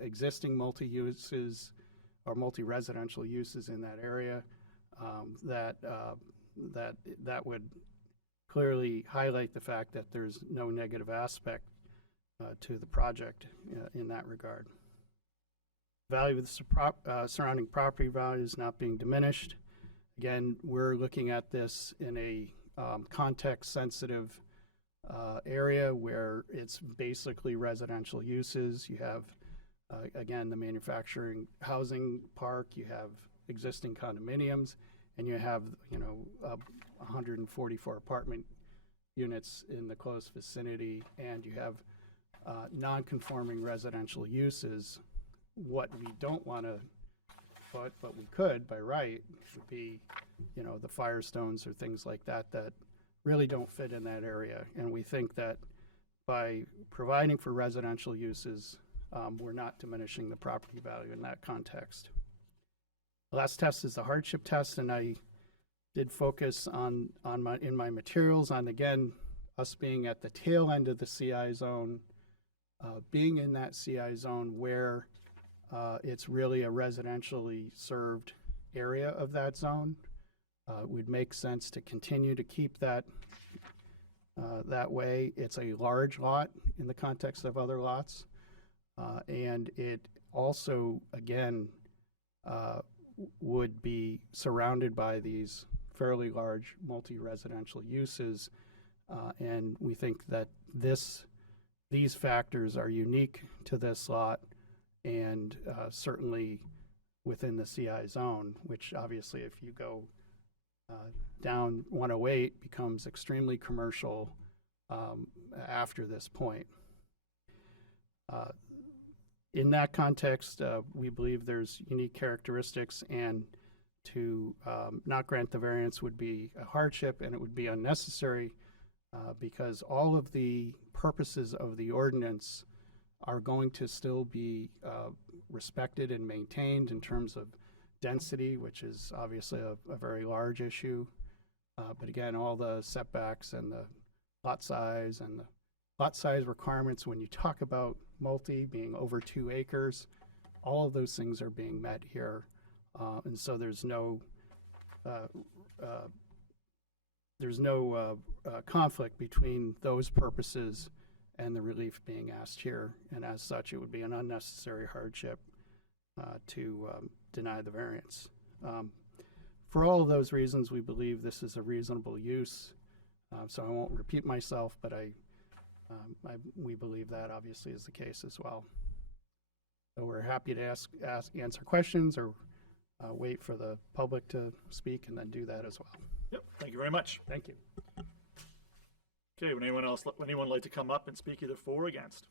existing multi-uses or multi-residential uses in that area, that would clearly highlight the fact that there's no negative aspect to the project in that regard. Value of the surrounding property values not being diminished. Again, we're looking at this in a context-sensitive area where it's basically residential uses. You have, again, the manufacturing housing park, you have existing condominiums, and you have, 144 apartment units in the close vicinity, and you have non-conforming residential uses. What we don't want to, but we could by right, would be, the Firestones or things like that that really don't fit in that area. And we think that by providing for residential uses, we're not diminishing the property value in that context. The last test is the hardship test, and I did focus in my materials on, again, us being at the tail end of the CI zone, being in that CI zone where it's really a residentially served area of that zone. It would make sense to continue to keep that that way. It's a large lot in the context of other lots, and it also, again, would be surrounded by these fairly large multi-residential uses And we think that these factors are unique to this lot and certainly within the CI zone, which obviously if you go down 108 becomes extremely commercial after this point. In that context, we believe there's unique characteristics, and to not grant the variance would be a hardship and it would be unnecessary because all of the purposes of the ordinance are going to still be respected and maintained in terms of density, which is obviously a very large issue. But again, all the setbacks and the lot size requirements, when you talk about multi being over 2 acres, all of those things are being met here. And so there's no conflict between those purposes and the relief being asked here. And as such, it would be an unnecessary hardship to deny the variance. For all of those reasons, we believe this is a reasonable use. So I won't repeat myself, but we believe that obviously is the case as well. So we're happy to answer questions or wait for the public to speak and then do that as well. Yep, thank you very much. Thank you. Okay, would anyone like to come up and speak either for or against?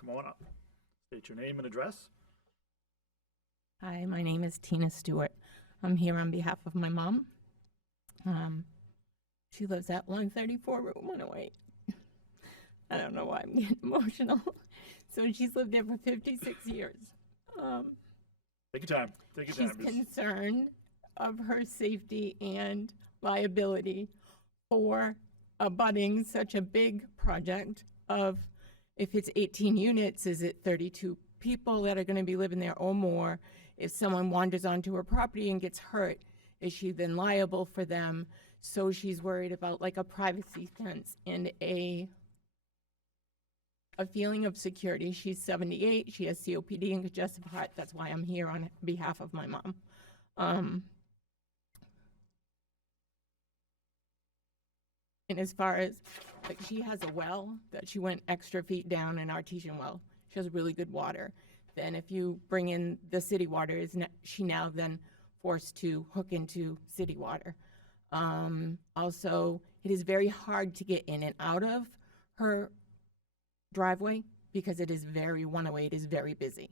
Come on up. State your name and address. Hi, my name is Tina Stewart. I'm here on behalf of my mom. She lives at 134 Route 108. I don't know why I'm getting emotional. So she's lived there for 56 years. Take your time. Take your She's time. concerned of her safety and liability for abutting such a big project of, if it's 18 units, is it 32 people that are going to be living there or more? If someone wanders onto her property and gets hurt, is she then liable for them? So she's worried about like a privacy fence and a feeling of security. She's 78, she has COPD and congestive heart. That's why I'm here on behalf of my mom. And as far as, like, she has a well that she went extra feet down, an artesian well. She has really good water. Then if you bring in the city water, she now then forced to hook into city water. Also, it is very hard to get in and out of her driveway because it is 108 is very busy.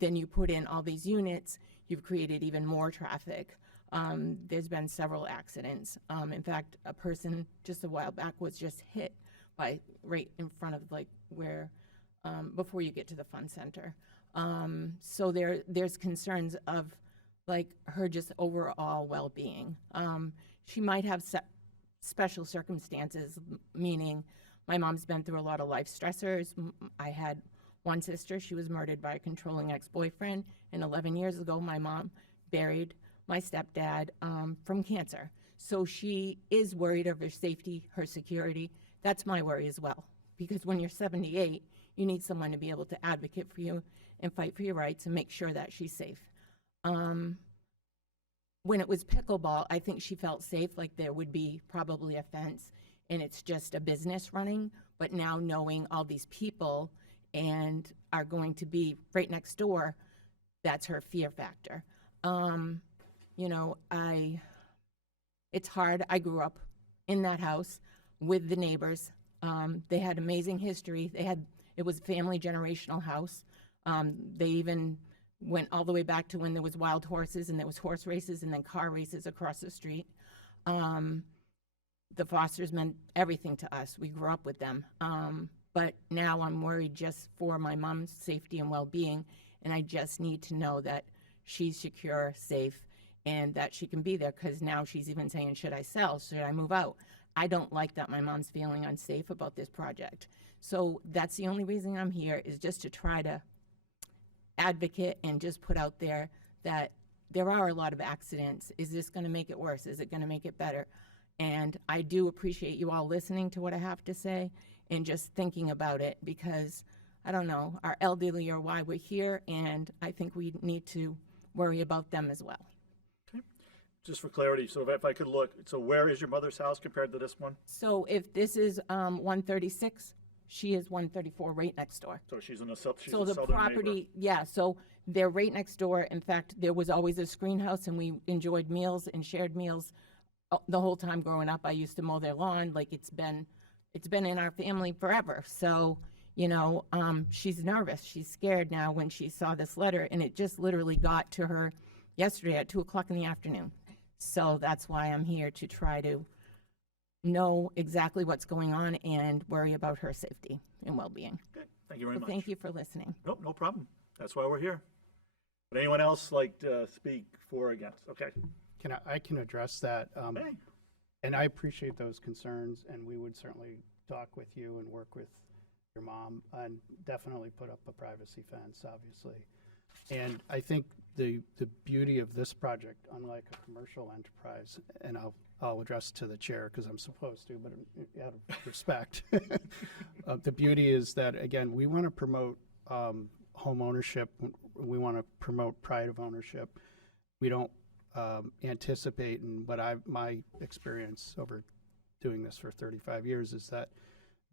Then you put in all these units, you've created even more traffic. There's been several accidents. In fact, a person just a while back was just hit by right in front of like where, before you get to the fun center. So there's concerns of like her just overall well-being. She might have special circumstances, meaning my mom's been through a lot of life stressors. I had one sister, she was murdered by a controlling ex-boyfriend, and 11 years ago, my mom buried my stepdad from cancer. So she is worried of her safety, her security. That's my worry as well, because when you're 78, you need someone to be able to advocate for you and fight for your rights and make sure that she's safe. When it was pickleball, I think she felt safe, like there would be probably a fence and it's just a business running. But now knowing all these people and are going to be right next door, that's her fear factor. You know, it's hard. I grew up in that house with the neighbors. They had amazing history. It was a family generational house. They even went all the way back to when there was wild horses and there was horse races and then car races across the street. The Fosters meant everything to us. We grew up with them. But now I'm worried just for my mom's safety and well-being, and I just need to know that she's secure, safe, and that she can be there, because now she's even saying, should I sell? Should I move out? I don't like that my mom's feeling unsafe about this project. So that's the only reason I'm here, is just to try to advocate and just put out there that there are a lot of accidents. Is this going to make it worse? Is it going to make it better? And I do appreciate you all listening to what I have to say and just thinking about it, because, I don't know, our elderly are why we're here, and I think we need to worry about them as well. Okay. just for clarity, so if I could look, so where is your mother's house compared to this one? So if this is 136, she is 134, right next door. So she's she's So a the southern property, neighbor. yeah, so they're right next door. In fact, there was always a screen house, and we enjoyed meals and shared meals the whole time growing up. I used to mow their lawn, like it's been in our family forever. So, you know, she's nervous, she's scared now when she saw this letter, and it just literally got to her yesterday at 2:00 in the afternoon. So that's why I'm here, to try to know exactly what's going on and worry about her safety and well-being. Okay, thank you very So much. thank you for listening. Nope, no problem. That's why we're here. Would anyone else like to speak for or against? Okay. I can address that. Hey, And I appreciate those concerns, and we would certainly talk with you and work with your mom, and definitely put up a privacy fence, obviously. And I think the beauty of this project, unlike a commercial enterprise, and I'll address to the chair because I'm supposed to, but out of respect, the beauty is that, again, we want to promote home ownership. We want to promote pride of ownership. We don't anticipate, and my experience over doing this for 35 years is that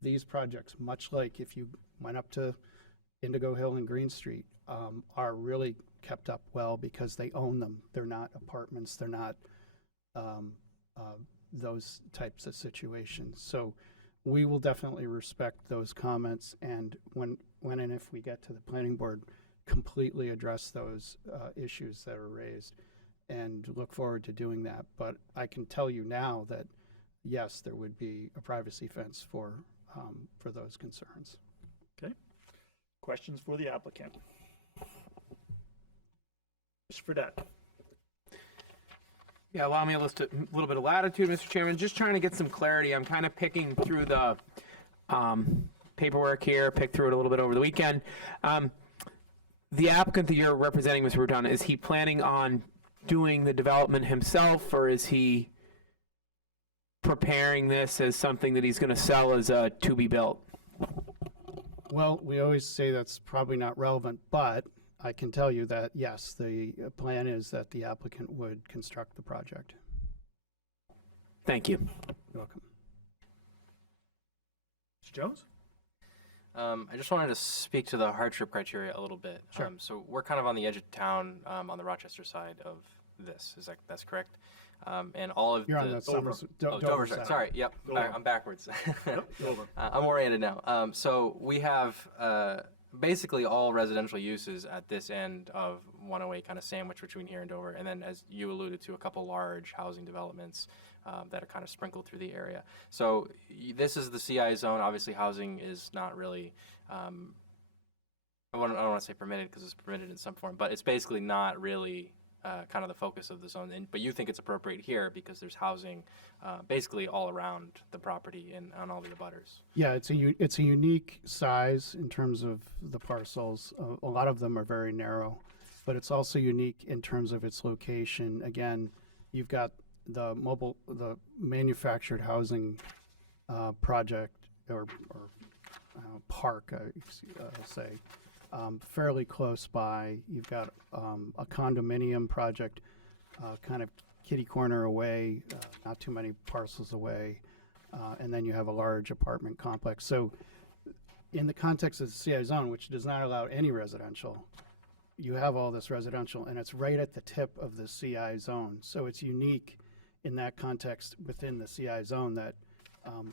these projects, much like if you went up to Indigo Hill and Green Street, are really kept up well because they own them. They're not apartments. They're not those types of situations. So we will definitely respect those comments, and when and if we get to the planning board, completely address those issues that are raised, and look forward to doing that. But I can tell you now that, yes, there would be a privacy fence for those concerns. okay. Questions for the applicant? Mr. Fredette. Yeah, allow me a little bit of latitude, Mr. Chairman. Just trying to get some clarity. I'm kind of picking through the paperwork here, picked through it a little bit over the weekend. The applicant that you're representing, Mr. Bruton, is he planning on doing the development himself, or is he preparing this as something that he's going to sell as a to be built? Well, we always say that's probably not relevant, but I can tell you that, yes, the plan is that the applicant would construct the project. Thank you. You're welcome. Mr. Jones? I just wanted to speak to the hardship criteria a little bit. Sure. So we're kind of on the edge of town, on the Rochester side of this. That's correct? And all of You're on the the Summers, Dover side. Sorry. Yep. Dover. I'm backwards. Yep, over. I'm oriented now. So we have basically all residential uses at this end of 108, kind of sandwiched between here and Dover, and then, as you alluded to, a couple large housing developments that are kind of sprinkled through the area. So this is the CI zone. Obviously, housing is not really. I don't want to say permitted because it's permitted in some form, but it's basically not really kind of the focus of the zone. But you think it's appropriate here because there's housing basically all around the property and on all the abutters. Yeah, it's a unique size in terms of the parcels. A lot of them are very narrow, but it's also unique in terms of its location. Again, you've got the manufactured housing project or park, I say, fairly close by. You've got a condominium project kind of kitty corner away, not too many parcels away, and then you have a large apartment complex. So in the context of the CI zone, which does not allow any residential, you have all this residential, and it's right at the tip of the CI zone. So it's unique in that context within the CI zone that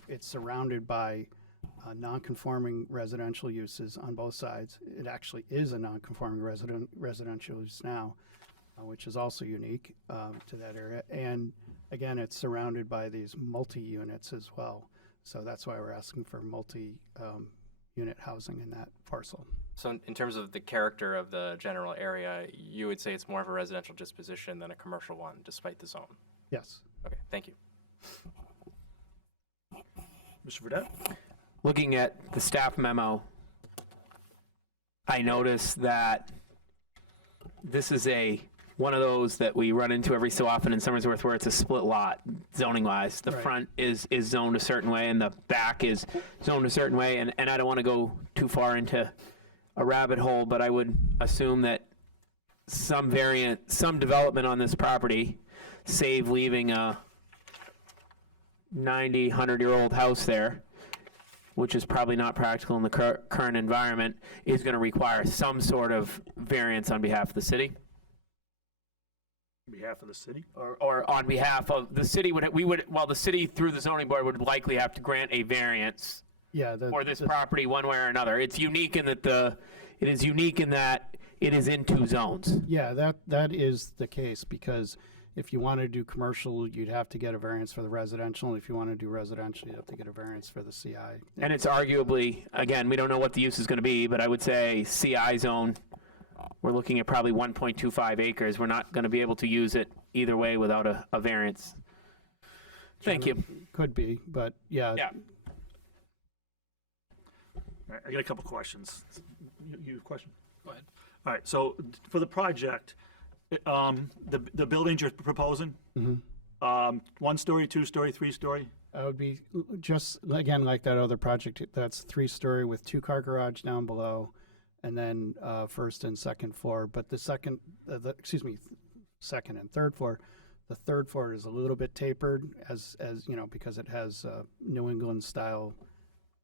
it's surrounded by non-conforming residential uses on both sides. It actually is a non-conforming residential use now, which is also unique to that area. And again, it's surrounded by these multi-units as well. So that's why we're asking for multi-unit housing in that parcel. So in terms of the character of the general area, you would say it's more of a residential disposition than a commercial one, despite the zone? Yes. Okay, thank you. Mr. Fredette? Looking at the staff memo, I noticed that this is one of those that we run into every so often in Somersworth where it's a split lot, zoning-wise. The Right. front is zoned a certain way and the back is zoned a certain way, and I don't want to go too far into a rabbit hole, but I would assume that some development on this property, save leaving a 90, 100-year-old house there, which is probably not practical in the current environment, is going to require some sort of variance on behalf of the city. On behalf of the city? Or on behalf of the city, the city through the zoning board would likely have to grant a variance Yeah, for this property one way or another. It's unique in that it is in two zones. yeah, that is the case, because if you want to do commercial, you'd have to get a variance for the residential, and if you want to do residential, you have to get a variance for the CI. And it's arguably, again, we don't know what the use is going to be, but I would say CI zone, we're looking at probably 1.25 acres. We're not going to be able to use it either way without a variance. Thank you. Could be, but yeah. Yeah. All right, I got a couple questions. You have a question? Go ahead. All right, so for the project, the buildings you're proposing, Mhm. 1-story, 2-story, 3-story? It would be just, again, like that other project, that's 3-story with 2-car garage down below, and then first and second floor. But the second and third floor, the third floor is a little bit tapered as you know, because it has New England style,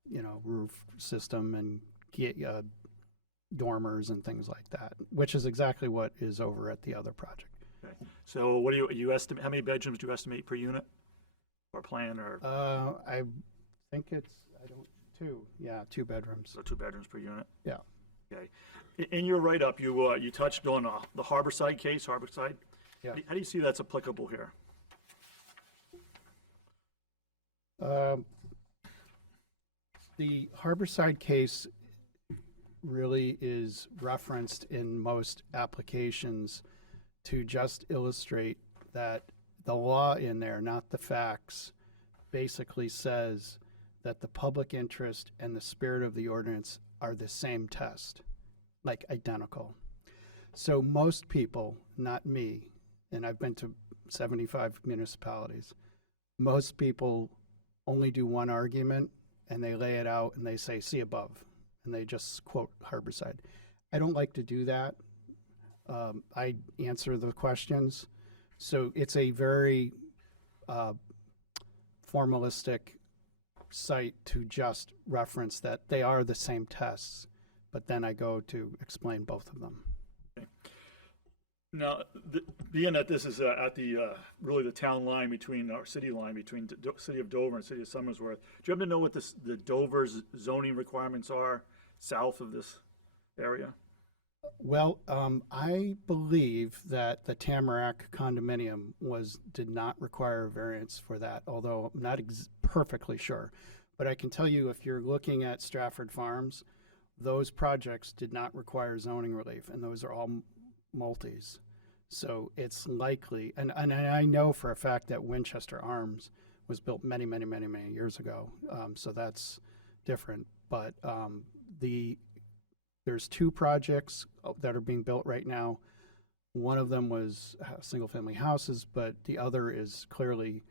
you know, roof system and dormers and things like that, which is exactly what is over at the other project. Okay. So what do you estimate, how many bedrooms do you estimate per unit? Or plan, or, I think it's, 2 bedrooms. so 2 bedrooms per unit? Yeah. Okay. In your write-up, you touched on the Harborside case, Harborside? Yeah. How do you see that's applicable here? The Harborside case really is referenced in most applications to just illustrate that the law in there, not the facts, basically says that the public interest and the spirit of the ordinance are the same test, like identical. So most people, not me, and I've been to 75 municipalities, most people only do one argument and they lay it out and they say, see above, and they just quote Harborside. I don't like to do that. I answer the questions. So it's a very formalistic site to just reference that they are the same tests, but then I go to explain both of them. Now, being that this is at the, really the town line between, our city line between City of Dover and City of Somersworth, do you happen to know what the Dover's zoning requirements are south of this area? Well, I believe that the Tamarack condominium did not require a variance for that, although I'm not perfectly sure. But I can tell you, if you're looking at Stratford Farms, those projects did not require zoning relief, and those are all multis. So it's likely, and I know for a fact that Winchester Arms was built many, many, many, many years ago. So that's different. But there's 2 projects that are being built right now. One of them was single-family houses, but the other is clearly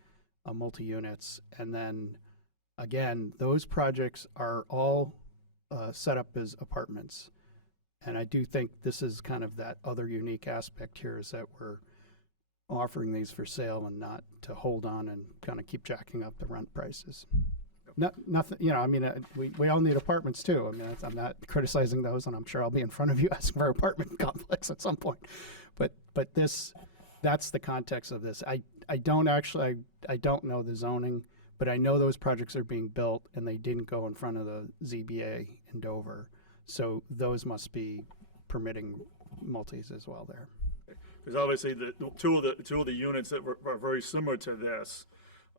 multi-units. And then, again, those projects are all set up as apartments. And I do think this is kind of that other unique aspect here, is that we're offering these for sale and not to hold on and kind of keep jacking up the rent prices. Nothing, you know, I mean, we all need apartments too. I mean, I'm not criticizing those, and I'm sure I'll be in front of you asking for an apartment complex at some point. But that's the context of this. I don't know the zoning, but I know those projects are being built and they didn't go in front of the ZBA in Dover. So those must be permitting multis as well there. Because obviously the two of the units that are very similar to this,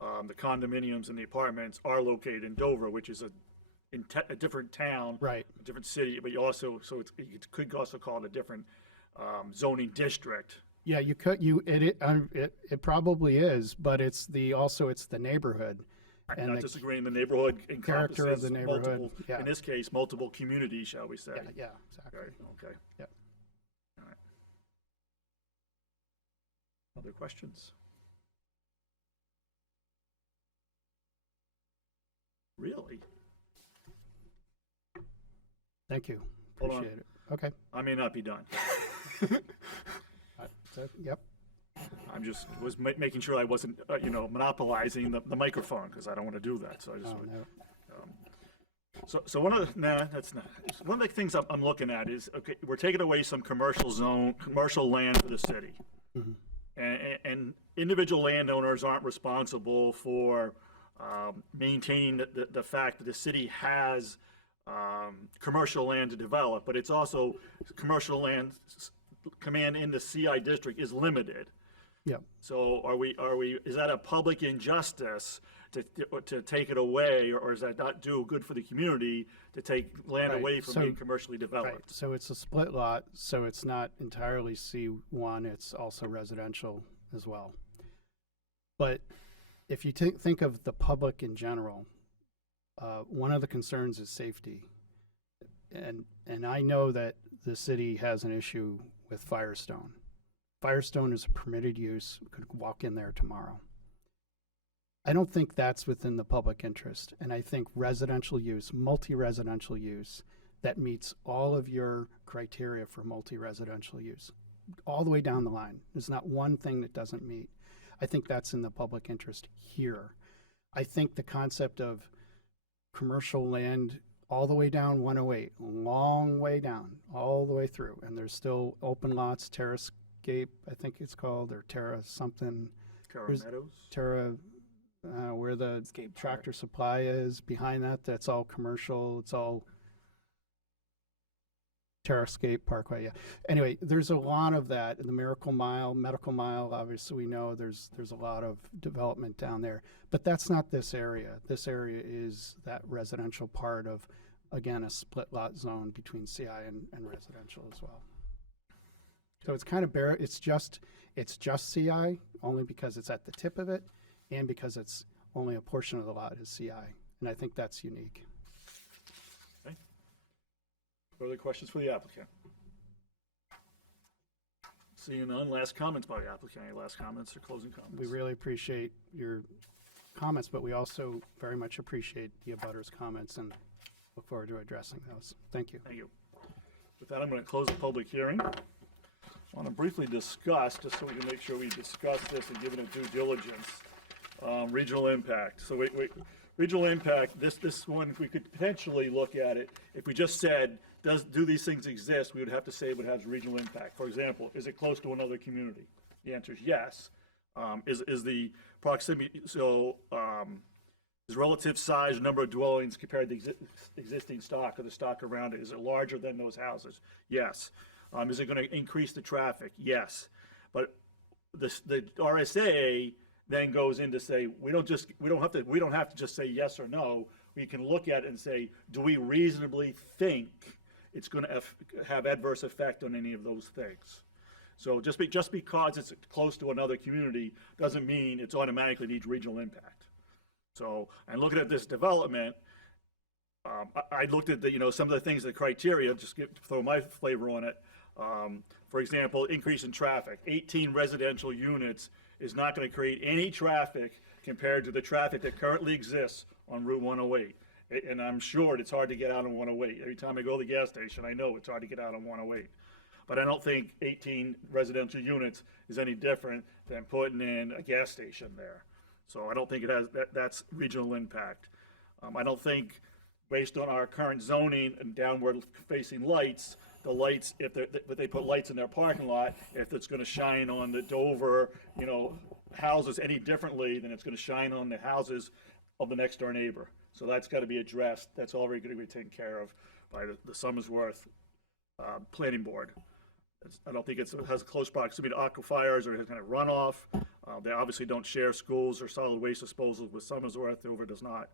the condominiums and the apartments, are located in Dover, which is a different town, Right. a different city, but you also, so you could also call it a different zoning district. Yeah, you could. It probably is, but it's the neighborhood. I'm And not the disagreeing, the neighborhood character of encompasses the neighborhood, multiple, yeah. in this case, multiple communities, shall we say. Yeah, exactly. Okay. Yeah. All right. Other questions? Really? Thank you. Hold on. Appreciate it. Okay. I may not be done. Yep. I'm just, was making sure I wasn't, monopolizing the microphone, because I don't want to do that, so I just. Oh, no. So one of the, that's not, one of the things I'm looking at is, okay, we're taking away some commercial land for the city. And individual landowners aren't responsible for maintaining the fact that the city has commercial land to develop, but it's also, commercial land command in the CI district is limited. Yep. So is that a public injustice to take it away, or does that not do good for the community to take land Right, away from so- being commercially Right, developed? so it's a split lot, so it's not entirely C1, it's also residential as well. But if you think of the public in general, one of the concerns is safety. And I know that the city has an issue with Firestone. Firestone is a permitted use, could walk in there tomorrow. I don't think that's within the public interest, and I think residential use, multi-residential use, that meets all of your criteria for multi-residential use, all the way down the line. There's not one thing that doesn't meet. I think that's in the public interest here. I think the concept of commercial land all the way down 108, long way down, all the way through, and there's still open lots, Terrascape, I think it's called, or Terra something. Carol Where's- Meadows? Terra, where the Escape Tractor Supply is, behind that, that's all commercial, it's all Terrascape Parkway, yeah. Anyway, there's a lot of that, in the Medical Mile, obviously we know there's a lot of development down there, but that's not this area. This area is that residential part of, again, a split lot zone between CI and residential as well. So it's kind of bare, it's just CI, only because it's at the tip of it, and because it's only a portion of the lot is CI, and I think that's unique. Further questions for the applicant? Seeing none, last comments by the applicant. Any last comments or closing comments? We really appreciate your comments, but we also very much appreciate the abutters' comments and look forward to addressing those. Thank you. Thank you. With that, I'm going to close the public hearing. I want to briefly discuss, just so we can make sure we discuss this and give it a due diligence, regional impact. So regional impact, this one, we could potentially look at it, if we just said, do these things exist, we would have to say it has regional impact. For example, is it close to another community? The answer is yes. Is the proximity, is relative size, number of dwellings compared to the existing stock or the stock around it, is it larger than those houses? Yes. Is it going to increase the traffic? Yes. But the RSA then goes in to say, we don't have to just say yes or no. We can look at it and say, do we reasonably think it's going to have adverse effect on any of those things? So just because it's close to another community doesn't mean it's automatically needs regional impact. So, and looking at this development, I looked at some of the things, the criteria, throw my flavor on it. For example, increase in traffic. 18 residential units is not going to create any traffic compared to the traffic that currently exists on Route 108. And I'm sure it's hard to get out on 108. Every time I go to the gas station, I know it's hard to get out on 108. But I don't think 18 residential units is any different than putting in a gas station there. So I don't think it has, that's regional impact. I don't think, based on our current zoning and downward facing lights, the lights, if they put lights in their parking lot, if it's gonna shine on the Dover, houses any differently than it's gonna shine on the houses of the next door neighbor. So that's gotta be addressed. That's already gonna be taken care of by the Somersworth Planning Board. I don't think it has a close proximity to aquifers or any kind of runoff. They obviously don't share schools or solid waste disposal with Somersworth. Dover does not.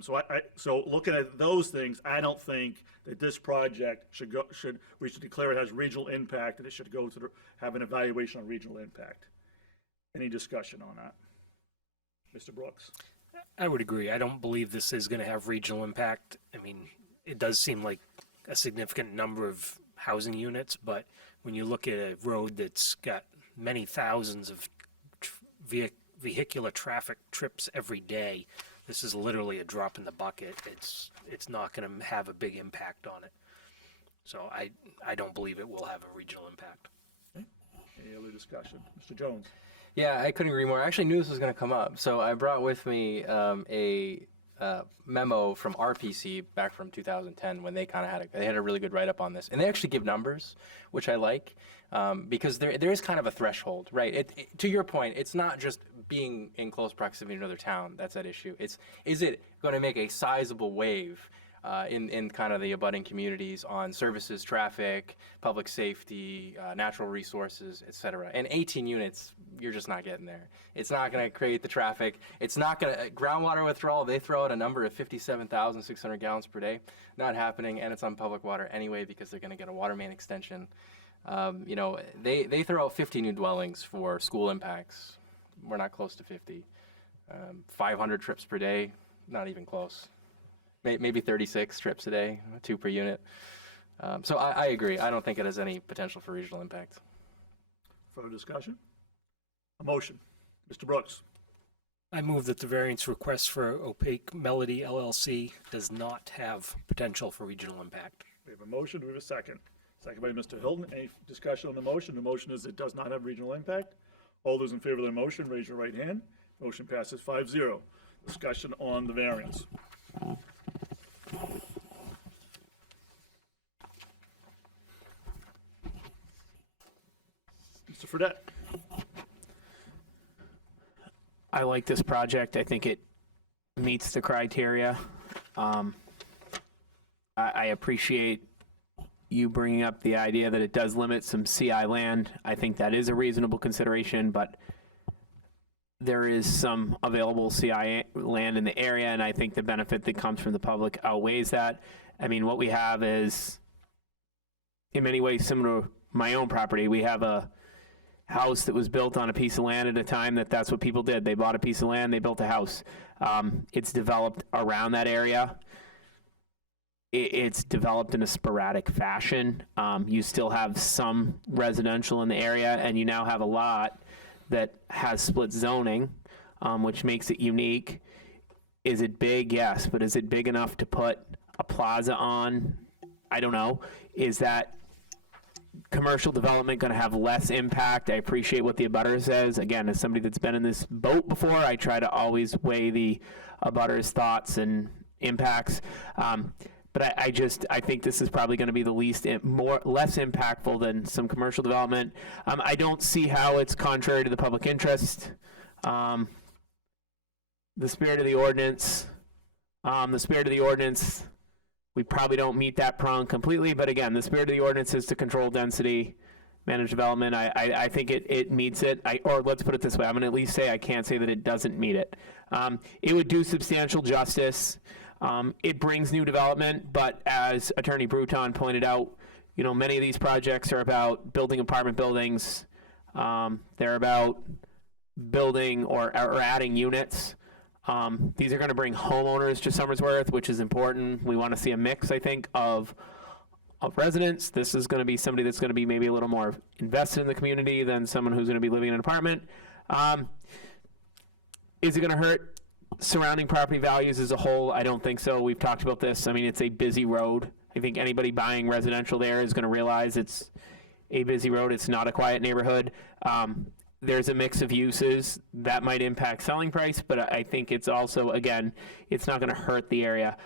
So looking at those things, I don't think that this project we should declare it has regional impact, and it should go to have an evaluation on regional impact. Any discussion on that? Mr. Brooks? I would agree. I don't believe this is going to have regional impact. I mean, it does seem like a significant number of housing units, but when you look at a road that's got many thousands of vehicular traffic trips every day, this is literally a drop in the bucket. It's not going to have a big impact on it. So I don't believe it will have a regional impact. Okay. Any other discussion? Mr. Jones? Yeah, I couldn't agree more. I actually knew this was going to come up. So I brought with me a memo from RPC back from 2010 when they kind of had a really good write-up on this. And they actually give numbers, which I like, because there is kind of a threshold, right? To your point, it's not just being in close proximity to another town that's at issue. Is it going to make a sizable wave in kind of the abutting communities on services, traffic, public safety, natural resources, et cetera. And 18 units, you're just not getting there. It's not going to create the traffic. It's not going to, groundwater withdrawal, they throw out a number of 57,600 gallons per day. Not happening, and it's on public water anyway because they're going to get a water main extension. You know, they throw out 50 new dwellings for school impacts. We're not close to 50. 500 trips per day, not even close. Maybe 36 trips a day, 2 per unit. So I agree. I don't think it has any potential for regional impact. Further discussion? A motion. Mr. Brooks. I move that the variance request for Opaque Melody LLC does not have potential for regional impact. We have a motion. Do we have a second? Second by Mr. Hilton. Any discussion on the motion? The motion is it does not have regional impact. All those in favor of the motion, raise your right hand. Motion passes 5-0. Discussion on the variance. Mr. Fredette. I like this project. I think it meets the criteria. I appreciate you bringing up the idea that it does limit some CI land. I think that is a reasonable consideration, but there is some available CI land in the area, and I think the benefit that comes from the public outweighs that. I mean, what we have is, in many ways, similar to my own property. We have a house that was built on a piece of land at a time that's what people did. They bought a piece of land, they built a house. It's developed around that area. It's developed in a sporadic fashion. You still have some residential in the area, and you now have a lot that has split zoning, which makes it unique. Is it big? Yes, but is it big enough to put a plaza on? I don't know. Is that commercial development going to have less impact? I appreciate what the abutter says. Again, as somebody that's been in this boat before, I try to always weigh the abutter's thoughts and impacts. But I think this is probably going to be the less impactful than some commercial development. I don't see how it's contrary to the public interest. The spirit of the ordinance, we probably don't meet that prong completely. But again, the spirit of the ordinance is to control density, manage development. I think it meets it. Or let's put it this way: I'm going to at least say I can't say that it doesn't meet it. It would do substantial justice. It brings new development, but as Attorney Bruton pointed out, you know, many of these projects are about building apartment buildings. They're about building or adding units. These are going to bring homeowners to Somersworth, which is important. We want to see a mix, I think, of residents. This is going to be somebody that's going to be maybe a little more invested in the community than someone who's going to be living in an apartment. Is it going to hurt surrounding property values as a whole? I don't think so. We've talked about this. I mean, it's a busy road. I think anybody buying residential there is going to realize it's a busy road. It's not a quiet neighborhood. There's a mix of uses that might impact selling price, but I think it's also, again, it's not going to hurt the area.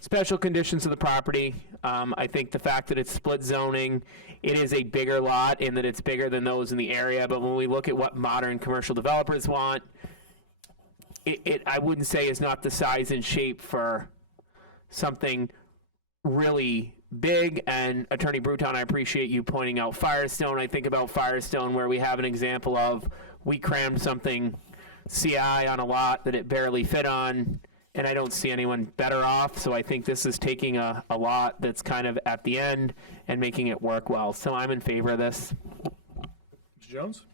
Special conditions of the property. I think the fact that it's split zoning, it is a bigger lot in that it's bigger than those in the area, but when we look at what modern commercial developers want, I wouldn't say is not the size and shape for something really big. And Attorney Bruton, I appreciate you pointing out Firestone. I think about Firestone where we have an example of we crammed something CI on a lot that it barely fit on, and I don't see anyone better off. So I think this is taking a lot that's kind of at the end and making it work well. So I'm in favor of this. Mr. Jones?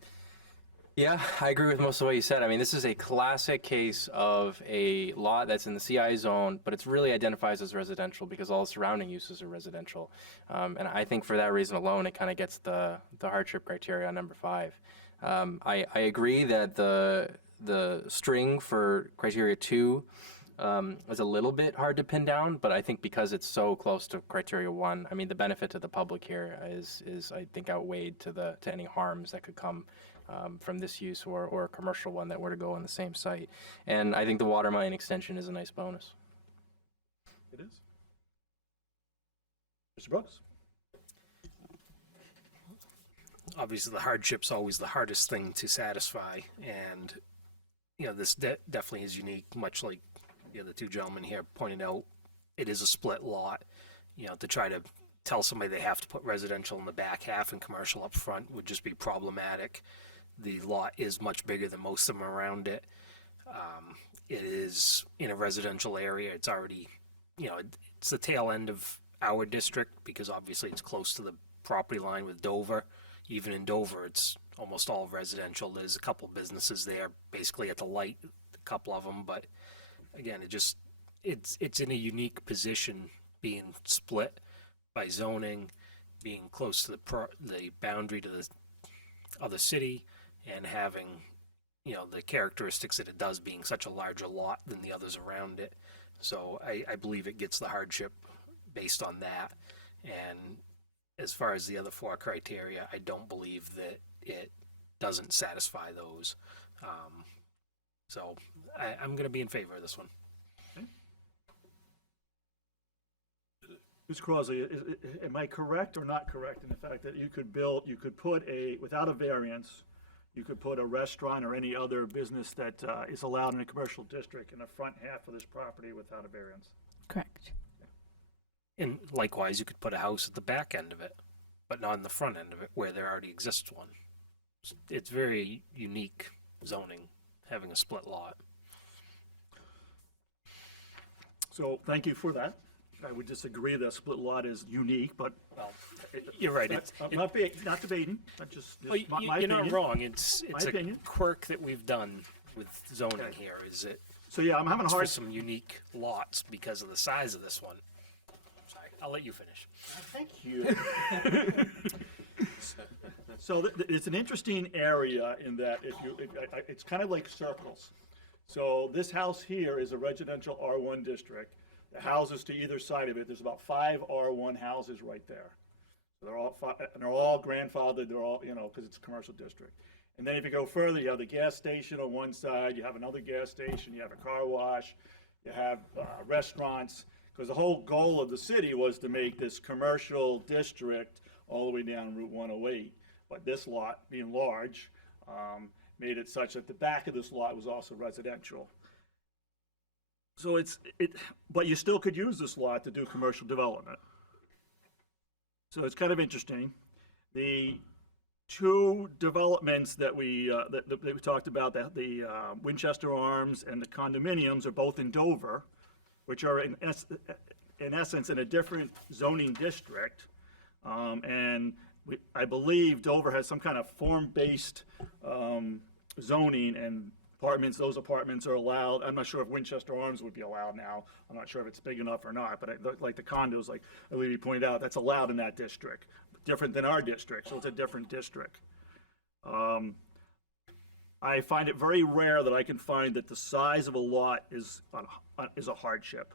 Yeah, I agree with most of what you said. I mean, this is a classic case of a lot that's in the CI zone, but it's really identifies as residential because all the surrounding uses are residential. And I think for that reason alone, it kind of gets the hardship criteria on number 5. I agree that the string for criteria 2 is a little bit hard to pin down, but I think because it's so close to criteria 1, I mean, the benefit to the public here is I think outweighed to any harms that could come from this use or a commercial one that were to go on the same site. And I think the water main extension is a nice bonus. It is. Mr. Brooks? Obviously, the hardship's always the hardest thing to satisfy, and this definitely is unique. Much like the other two gentlemen here pointed out, it is a split lot. To try to tell somebody they have to put residential in the back half and commercial up front would just be problematic. The lot is much bigger than most of them around it. It is in a residential area. It's already, it's the tail end of our district because obviously it's close to the property line with Dover. Even in Dover, it's almost all residential. There's a couple businesses there, basically at the light, a couple of them. But again, it's in a unique position, being split by zoning, being close to the boundary to the other city, and having the characteristics that it does, being such a larger lot than the others around it. So I believe it gets the hardship based on that. And as far as the other four criteria, I don't believe that it doesn't satisfy those. So I'm going to be in favor of this one. Mr. Crosley, am I correct or not correct in the fact that you could put without a variance, you could put a restaurant or any other business that is allowed in a commercial district in the front half of this property without a variance? Correct. And likewise, you could put a house at the back end of it, but not in the front end of it where there already exists one. It's very unique zoning, having a split lot. So thank you for that. I would disagree that split lot is unique, but You're right. I'm not debating. I just Well, my you're opinion. not wrong. It's My a opinion. quirk that we've done with zoning here. Is it So yeah, I'm having a for hard. some unique lots because of the size of this one. Sorry, I'll let you finish. Thank you. So it's an interesting area in that it's kind of like circles. So this house here is a residential R1 district. The houses to either side of it, there's about 5 R1 houses right there. So they're all grandfathered. They're all because it's a commercial district. And then if you go further, you have the gas station on one side. You have another gas station. You have a car wash. You have restaurants. Because the whole goal of the city was to make this commercial district all the way down Route 108. But this lot, being large, made it such that the back of this lot was also residential. So but you still could use this lot to do commercial development. So it's kind of interesting. The two developments that we talked about, the Winchester Arms and the condominiums, are both in Dover, which are in essence in a different zoning district. And I believe Dover has some kind of form-based zoning, and those apartments are allowed. I'm not sure if Winchester Arms would be allowed now. I'm not sure if it's big enough or not, but like the condos, like Olivia pointed out, that's allowed in that district. Different than our district, so it's a different district. I find it very rare that I can find that the size of a lot is a hardship.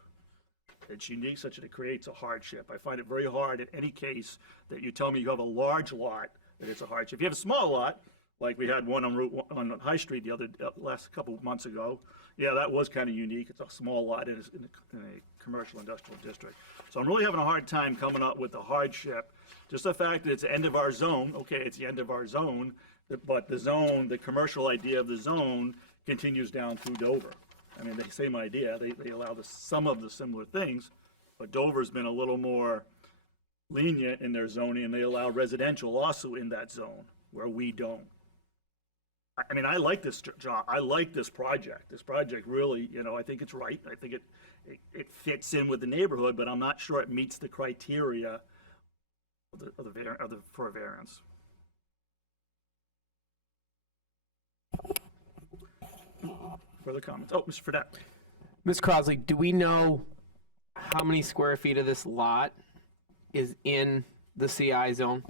It's unique such that it creates a hardship. I find it very hard in any case that you tell me you have a large lot that it's a hardship. If you have a small lot, like we had one on High Street last couple of months ago, yeah, that was kind of unique. It's a small lot in a commercial industrial district. So I'm really having a hard time coming up with the hardship. Just the fact that it's the end of our zone, okay, it's the end of our zone, but the commercial idea of the zone continues down through Dover. I mean, the same idea, they allow some of the similar things, but Dover's been a little more lenient in their zoning, and they allow residential also in that zone, where we don't. I mean, I like this job. I like this project. This project really, I think it's right. I think it fits in with the neighborhood, but I'm not sure it meets the criteria for a variance. Further comments? Oh, Mr. Fredette. Ms. Crosley, do we know how many square feet of this lot is in the CI zone?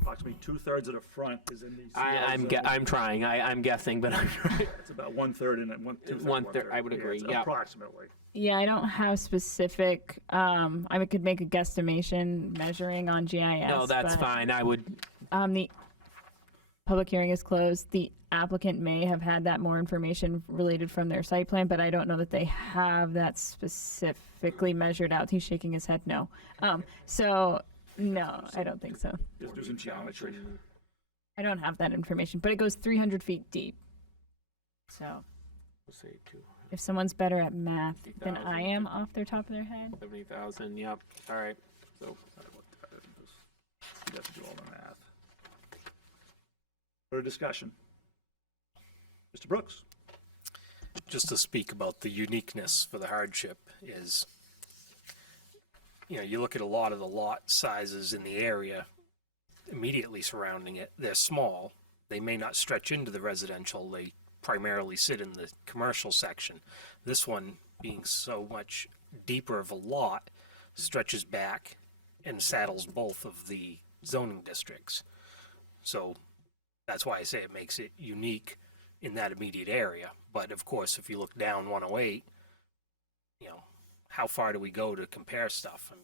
Approximately 2/3 of the front is in the CI zone. I'm trying. I'm guessing, but I'm trying. It's about 1/3 and 2/3. 1/3. I would agree. It's Yeah. approximately. Yeah, I don't have specific, I could make a guesstimation measuring on GIS. No, that's but, fine. I would, The public hearing is closed. The applicant may have had that more information related from their site plan, but I don't know that they have that specifically measured out. He's shaking his head no. So, no, I don't think so. Just do some geometry. I don't have that information, but it goes 300 feet deep. So, we'll say if someone's better at math than I am off their top of their head. 270,000. Yep. All right. So You have to do all the math. Further discussion? Mr. Brooks? Just to speak about the uniqueness for the hardship is, you look at a lot of the lot sizes in the area immediately surrounding it. They're small. They may not stretch into the residential. They primarily sit in the commercial section. This one, being so much deeper of a lot, stretches back and saddles both of the zoning districts. So that's why I say it makes it unique in that immediate area. But of course, if you look down 108, how far do we go to compare stuff and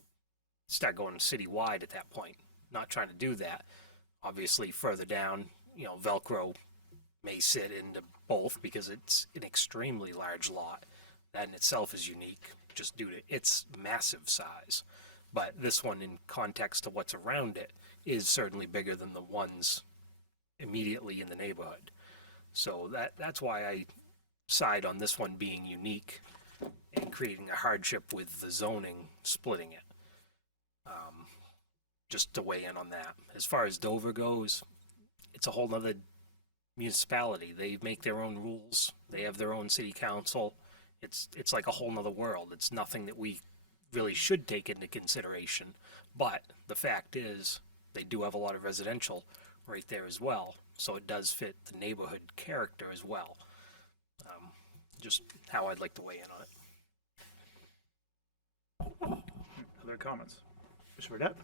start going citywide at that point? Not trying to do that. Obviously, further down, Velcro may sit into both because it's an extremely large lot. That in itself is unique just due to its massive size. But this one, in context to what's around it, is certainly bigger than the ones immediately in the neighborhood. So that's why I side on this one being unique and creating a hardship with the zoning splitting it. Just to weigh in on that. As far as Dover goes, it's a whole nother municipality. They make their own rules. They have their own city council. It's like a whole nother world. It's nothing that we really should take into consideration. But the fact is, they do have a lot of residential right there as well. So it does fit the neighborhood character as well. Just how I'd like to weigh in on it. Other comments? Mr. Burdette?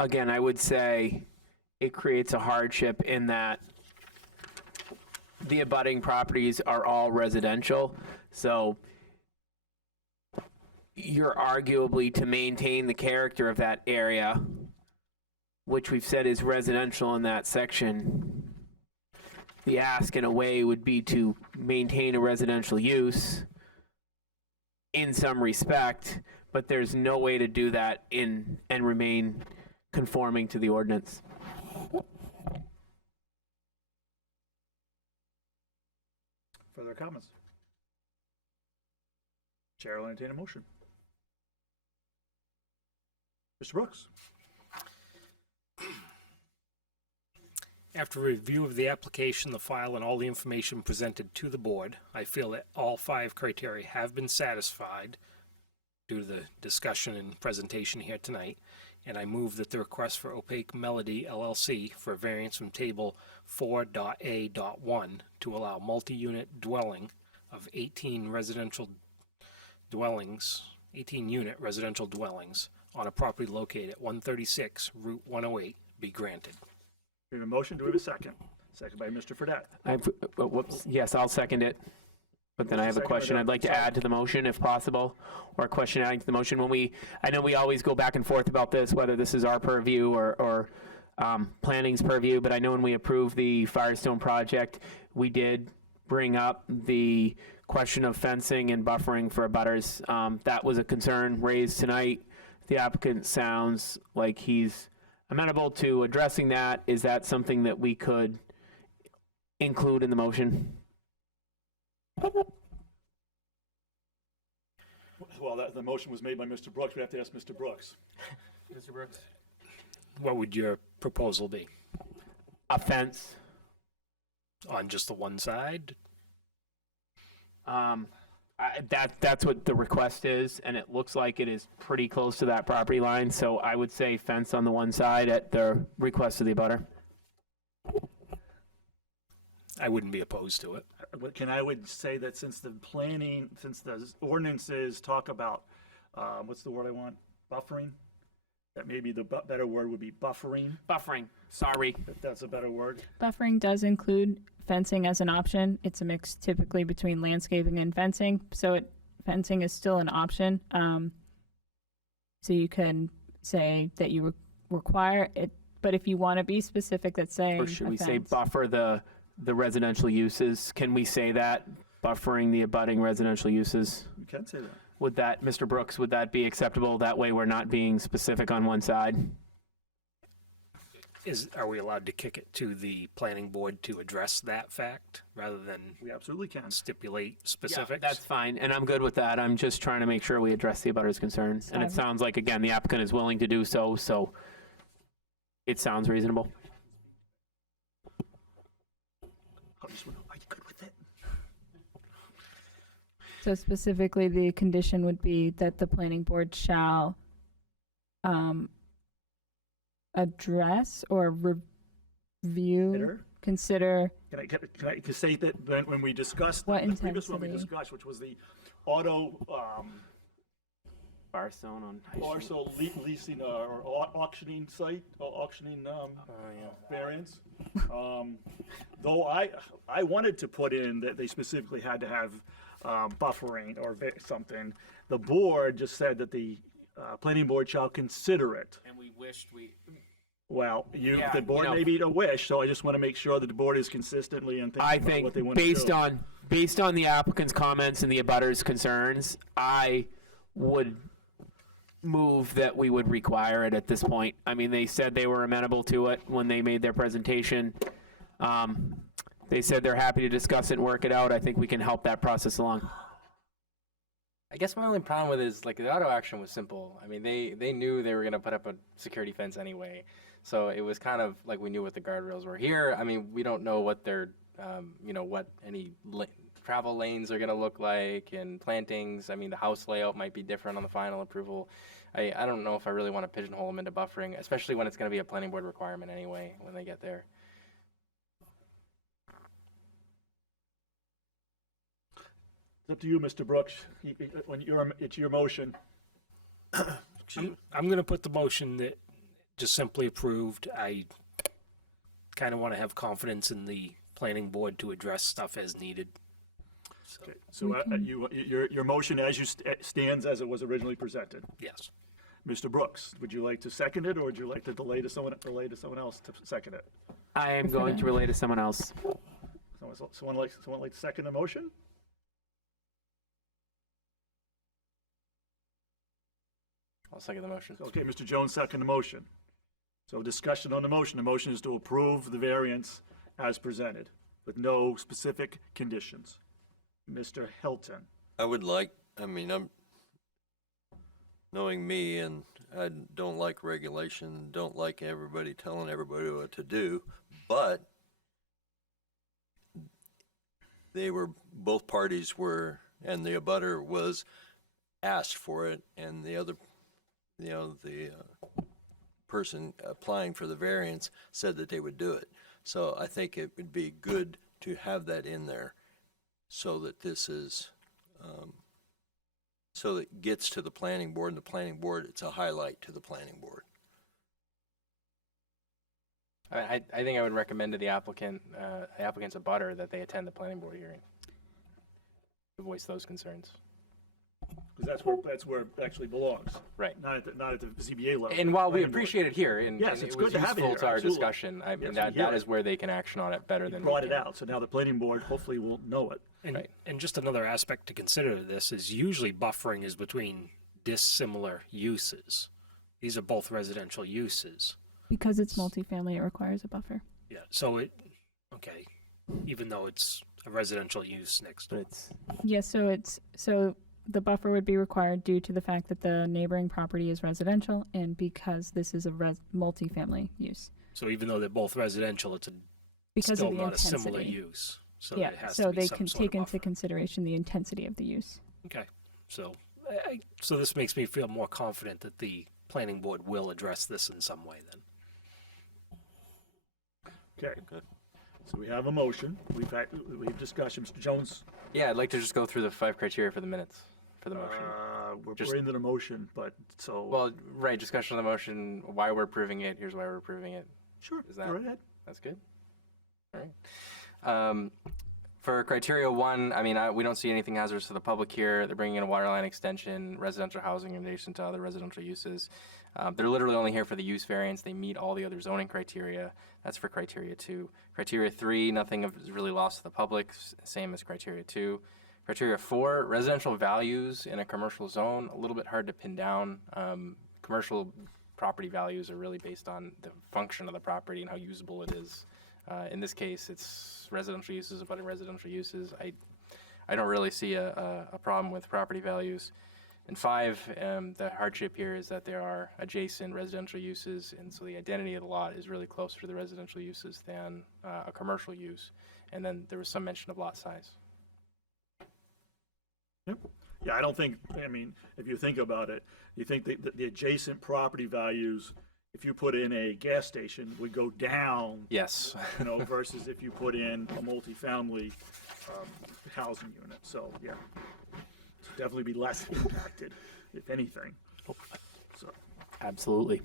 again, I would say it creates a hardship in that the abutting properties are all residential. So you're arguably to maintain the character of that area, which we've said is residential in that section. The ask in a way would be to maintain a residential use in some respect, but there's no way to do that and remain conforming to the ordinance. Further comments? Chair will entertain a motion. Mr. Brooks? After review of the application, the file, and all the information presented to the board, I feel that all 5 criteria have been satisfied due to the discussion and presentation here tonight, and I move that the request for Opaque Melody LLC for a variance from table 4.A.1 to allow multi-unit dwelling of 18 unit residential dwellings on a property located at 136 Route 108 be granted. We have a motion. Do we have a second? Second by Mr. Fredette. Whoops. Yes, I'll second it. But then I have a question I'd like to add to the motion if possible, or a question adding to the motion. I know we always go back and forth about this, whether this is our purview or planning's purview, but I know when we approved the Firestone project, we did bring up the question of fencing and buffering for abutters. That was a concern raised tonight. The applicant sounds like he's amenable to addressing that. Is that something that we could include in the motion? Well, the motion was made by Mr. Brooks. We have to ask Mr. Brooks. Mr. Brooks? What would your proposal be? A fence. On just the one side? That's what the request is, and it looks like it is pretty close to that property line, so I would say fence on the one side at the request of the abutter. I wouldn't be opposed to it. I would say that since the ordinances talk about, what's the word I want? Buffering? that maybe the better word would be buffering, Buffering, sorry. if that's a better word. Buffering does include fencing as an option. It's a mix typically between landscaping and fencing, so fencing is still an option. So you can say that you require it, but if you want to be specific, that's saying Or should a we say fence. buffer the residential uses? Can we say that, buffering the abutting residential uses? You can say that. Would that, Mr. Brooks, would that be acceptable? That way we're not being specific on one side? Are we allowed to kick it to the planning board to address that fact rather than We absolutely can. stipulate specifics? That's fine, and I'm good with that. I'm just trying to make sure we address the abutter's concern. And it sounds like, again, the applicant is willing to do so, so it sounds reasonable. I just wanna know, are you good with it? So specifically, the condition would be that the planning board shall address or review, Better? consider, Can I say that when we discussed, What the previous one we intensity? discussed, which was the auto, Barstone on parcel leasing or auctioning site, or auctioning, variance. Though I wanted to put in that they specifically had to have, buffering or something, the board just said that the, planning board shall consider it. And we wished we... Well, Yeah, the board you know- may be a wish, so I just want to make sure that the board is consistently and I thinking about what they think want to do. based on the applicant's comments and the abutter's concerns, I would move that we would require it at this point. I mean, they said they were amenable to it when they made their presentation. They said they're happy to discuss it and work it out. I think we can help that process along. I guess my only problem with it is, like, the auto action was simple. I mean, they knew they were going to put up a security fence anyway. So it was kind of like we knew what the guardrails were. Here, I mean, we don't know what their, what any travel lanes are going to look like and plantings. I mean, the house layout might be different on the final approval. I don't know if I really want to pigeonhole them into buffering, especially when it's going to be a planning board requirement anyway when they get there. It's up to you, Mr. Brooks. It's your motion. I'm going to put the motion that just simply approved. I kind of want to have confidence in the planning board to address stuff as needed. So, Okay, so your motion as stands as it was originally presented. yes. Mr. Brooks, would you like to second it, or would you like to delay to someone else to second it? I am going to relay to someone else. Someone like to second the motion? I'll second the motion. Okay, Mr. Jones, second the motion. So discussion on the motion. The motion is to approve the variance as presented with no specific conditions. Mr. Hilton. I would like, I'm knowing me, and I don't like regulation, don't like everybody telling everybody what to do, but both parties were, and the abutter was asked for it, and the other, the person applying for the variance said that they would do it. So I think it would be good to have that in there so that this is, so that it gets to the planning board, and the planning board, it's a highlight to the planning board. I think I would recommend to the applicant's abutter that they attend the planning board hearing to voice those concerns. Because that's where it actually belongs. Right. Not at the ZBA level. And while we Planning board. appreciate it here, and, Yes, and it's it was good to have it useful here, to our absolutely. discussion, I mean, Yes, we hear that it. is where they can action on it better You than brought we it can. out, so now the planning board hopefully will know it. And, Right. and just another aspect to consider of this is usually buffering is between dissimilar uses. These are both residential uses. Because it's multifamily, it requires a buffer. Yeah, so okay, even though it's a residential use next But door. it's, Yes, so the buffer would be required due to the fact that the neighboring property is residential and because this is a multifamily use. So even though they're both residential, it's Because still of the not a similar intensity. use. So Yeah, there has so to be they some can sort of take into buffer. consideration the intensity of the use. Okay, so so this makes me feel more confident that the planning board will address this in some way then. Okay. So we have a motion. We've discussion. Mr. Jones, Yeah, I'd like to just go through the 5 criteria for the minutes for the motion? We're into the motion, but so. Well, right, discussion of the motion, why we're approving it, here's why we're approving it. Sure, Is that- go right ahead. That's good. All right. For criteria 1, I mean, we don't see anything hazardous to the public here. They're bringing in a water line extension, residential housing in adjacent to other residential uses. They're literally only here for the use variance. They meet all the other zoning criteria. That's for criteria 2. Criteria 3, nothing is really lost to the public, same as criteria 2. Criteria 4, residential values in a commercial zone, a little bit hard to pin down. Commercial property values are really based on the function of the property and how usable it is. In this case, it's residential uses abutting residential uses. I don't really see a problem with property values. And 5, the hardship here is that there are adjacent residential uses, and so the identity of the lot is really closer to the residential uses than a commercial use. And then there was some mention of lot size. Yep. Yeah, I don't think, I mean, if you think about it, you think that the adjacent property values, if you put in a gas station, would go down, Yes. you know, versus if you put in a multifamily housing unit. So, yeah, it's definitely be less impacted, if anything. So, Absolutely.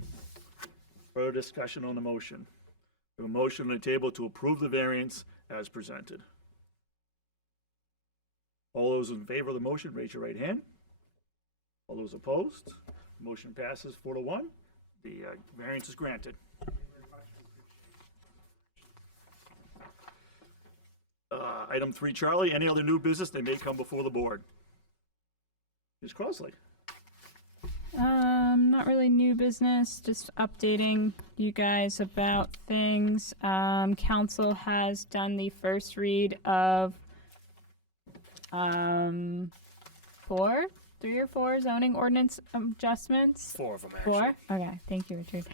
further discussion on the motion. We have a motion on the table to approve the variance as presented. All those in favor of the motion, raise your right hand. All those opposed, motion passes 4-1. The variance is granted. Item 3, Charlie, any other new business that may come before the board? Ms. Crossley? Not really new business, just updating you guys about things. Council has done the first read of 3 or 4 zoning ordinance adjustments. 4 of them, actually. 4? Okay, thank you, Richard.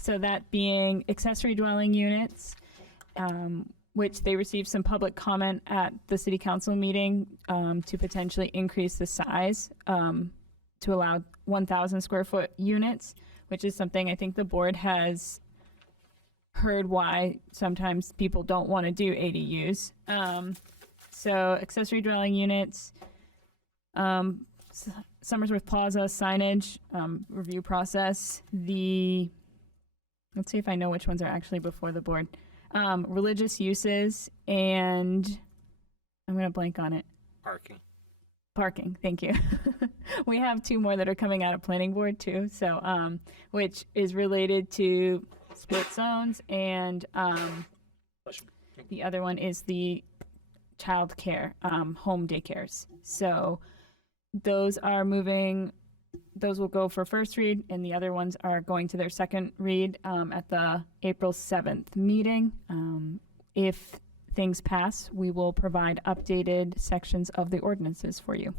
So that being accessory dwelling units, which they received some public comment at the city council meeting to potentially increase the size to allow 1,000 square foot units, which is something I think the board has heard why sometimes people don't want to do ADUs. So accessory dwelling units, Somersworth Plaza signage review process. Let's see if I know which ones are actually before the board. Religious uses, and I'm going to blank on it. Parking, thank you. We have 2 more that are coming out of planning board too, so which is related to split zones, and the other one is the child care, home daycares. So those are moving, those will go for first read, and the other ones are going to their second read at the April 7th meeting. If things pass, we will provide updated sections of the ordinances for you.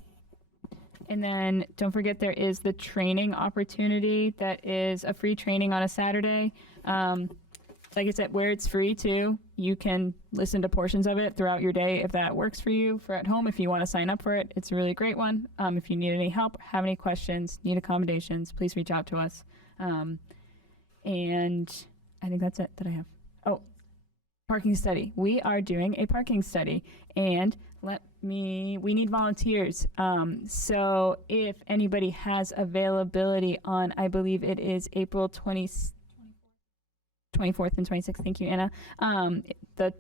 And then don't forget there is the training opportunity that is a free training on a Saturday. Like I said, where it's free too, you can listen to portions of it throughout your day if that works for you. For at home, if you want to sign up for it, it's a really great one. If you need any help, have any questions, need accommodations, please reach out to us. And I think that's it that I have. Oh, parking study. We are doing a parking study, and we need volunteers. So if anybody has availability on, I believe it is April 24th and 26th. Thank you, Anna. The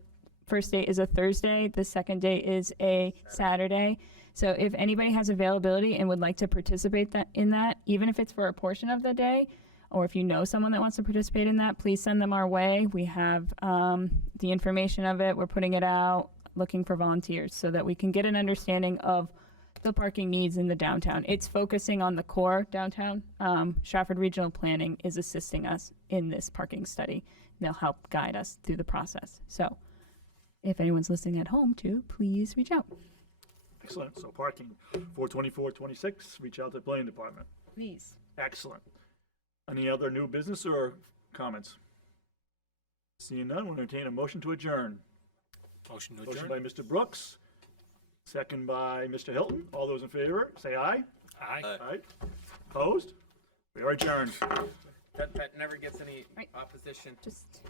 first day is a Thursday. The second day is a Saturday. So if anybody has availability and would like to participate in that, even if it's for a portion of the day, or if you know someone that wants to participate in that, please send them our way. We have the information of it. We're putting it out, looking for volunteers so that we can get an understanding of the parking needs in the downtown. It's focusing on the core downtown. Stratford Regional Planning is assisting us in this parking study. They'll help guide us through the process. So if anyone's listening at home too, please reach out. Excellent. So parking, 424-26, reach out to the planning department. Please. Excellent. Any other new business or comments? Seeing none, we'll entertain a motion to adjourn. Motion to Motion adjourn. by Mr. Brooks, second by Mr. Hilton. All those in favor, say aye. Aye. Aye. Opposed? We are adjourned. That never gets any Right. opposition. Just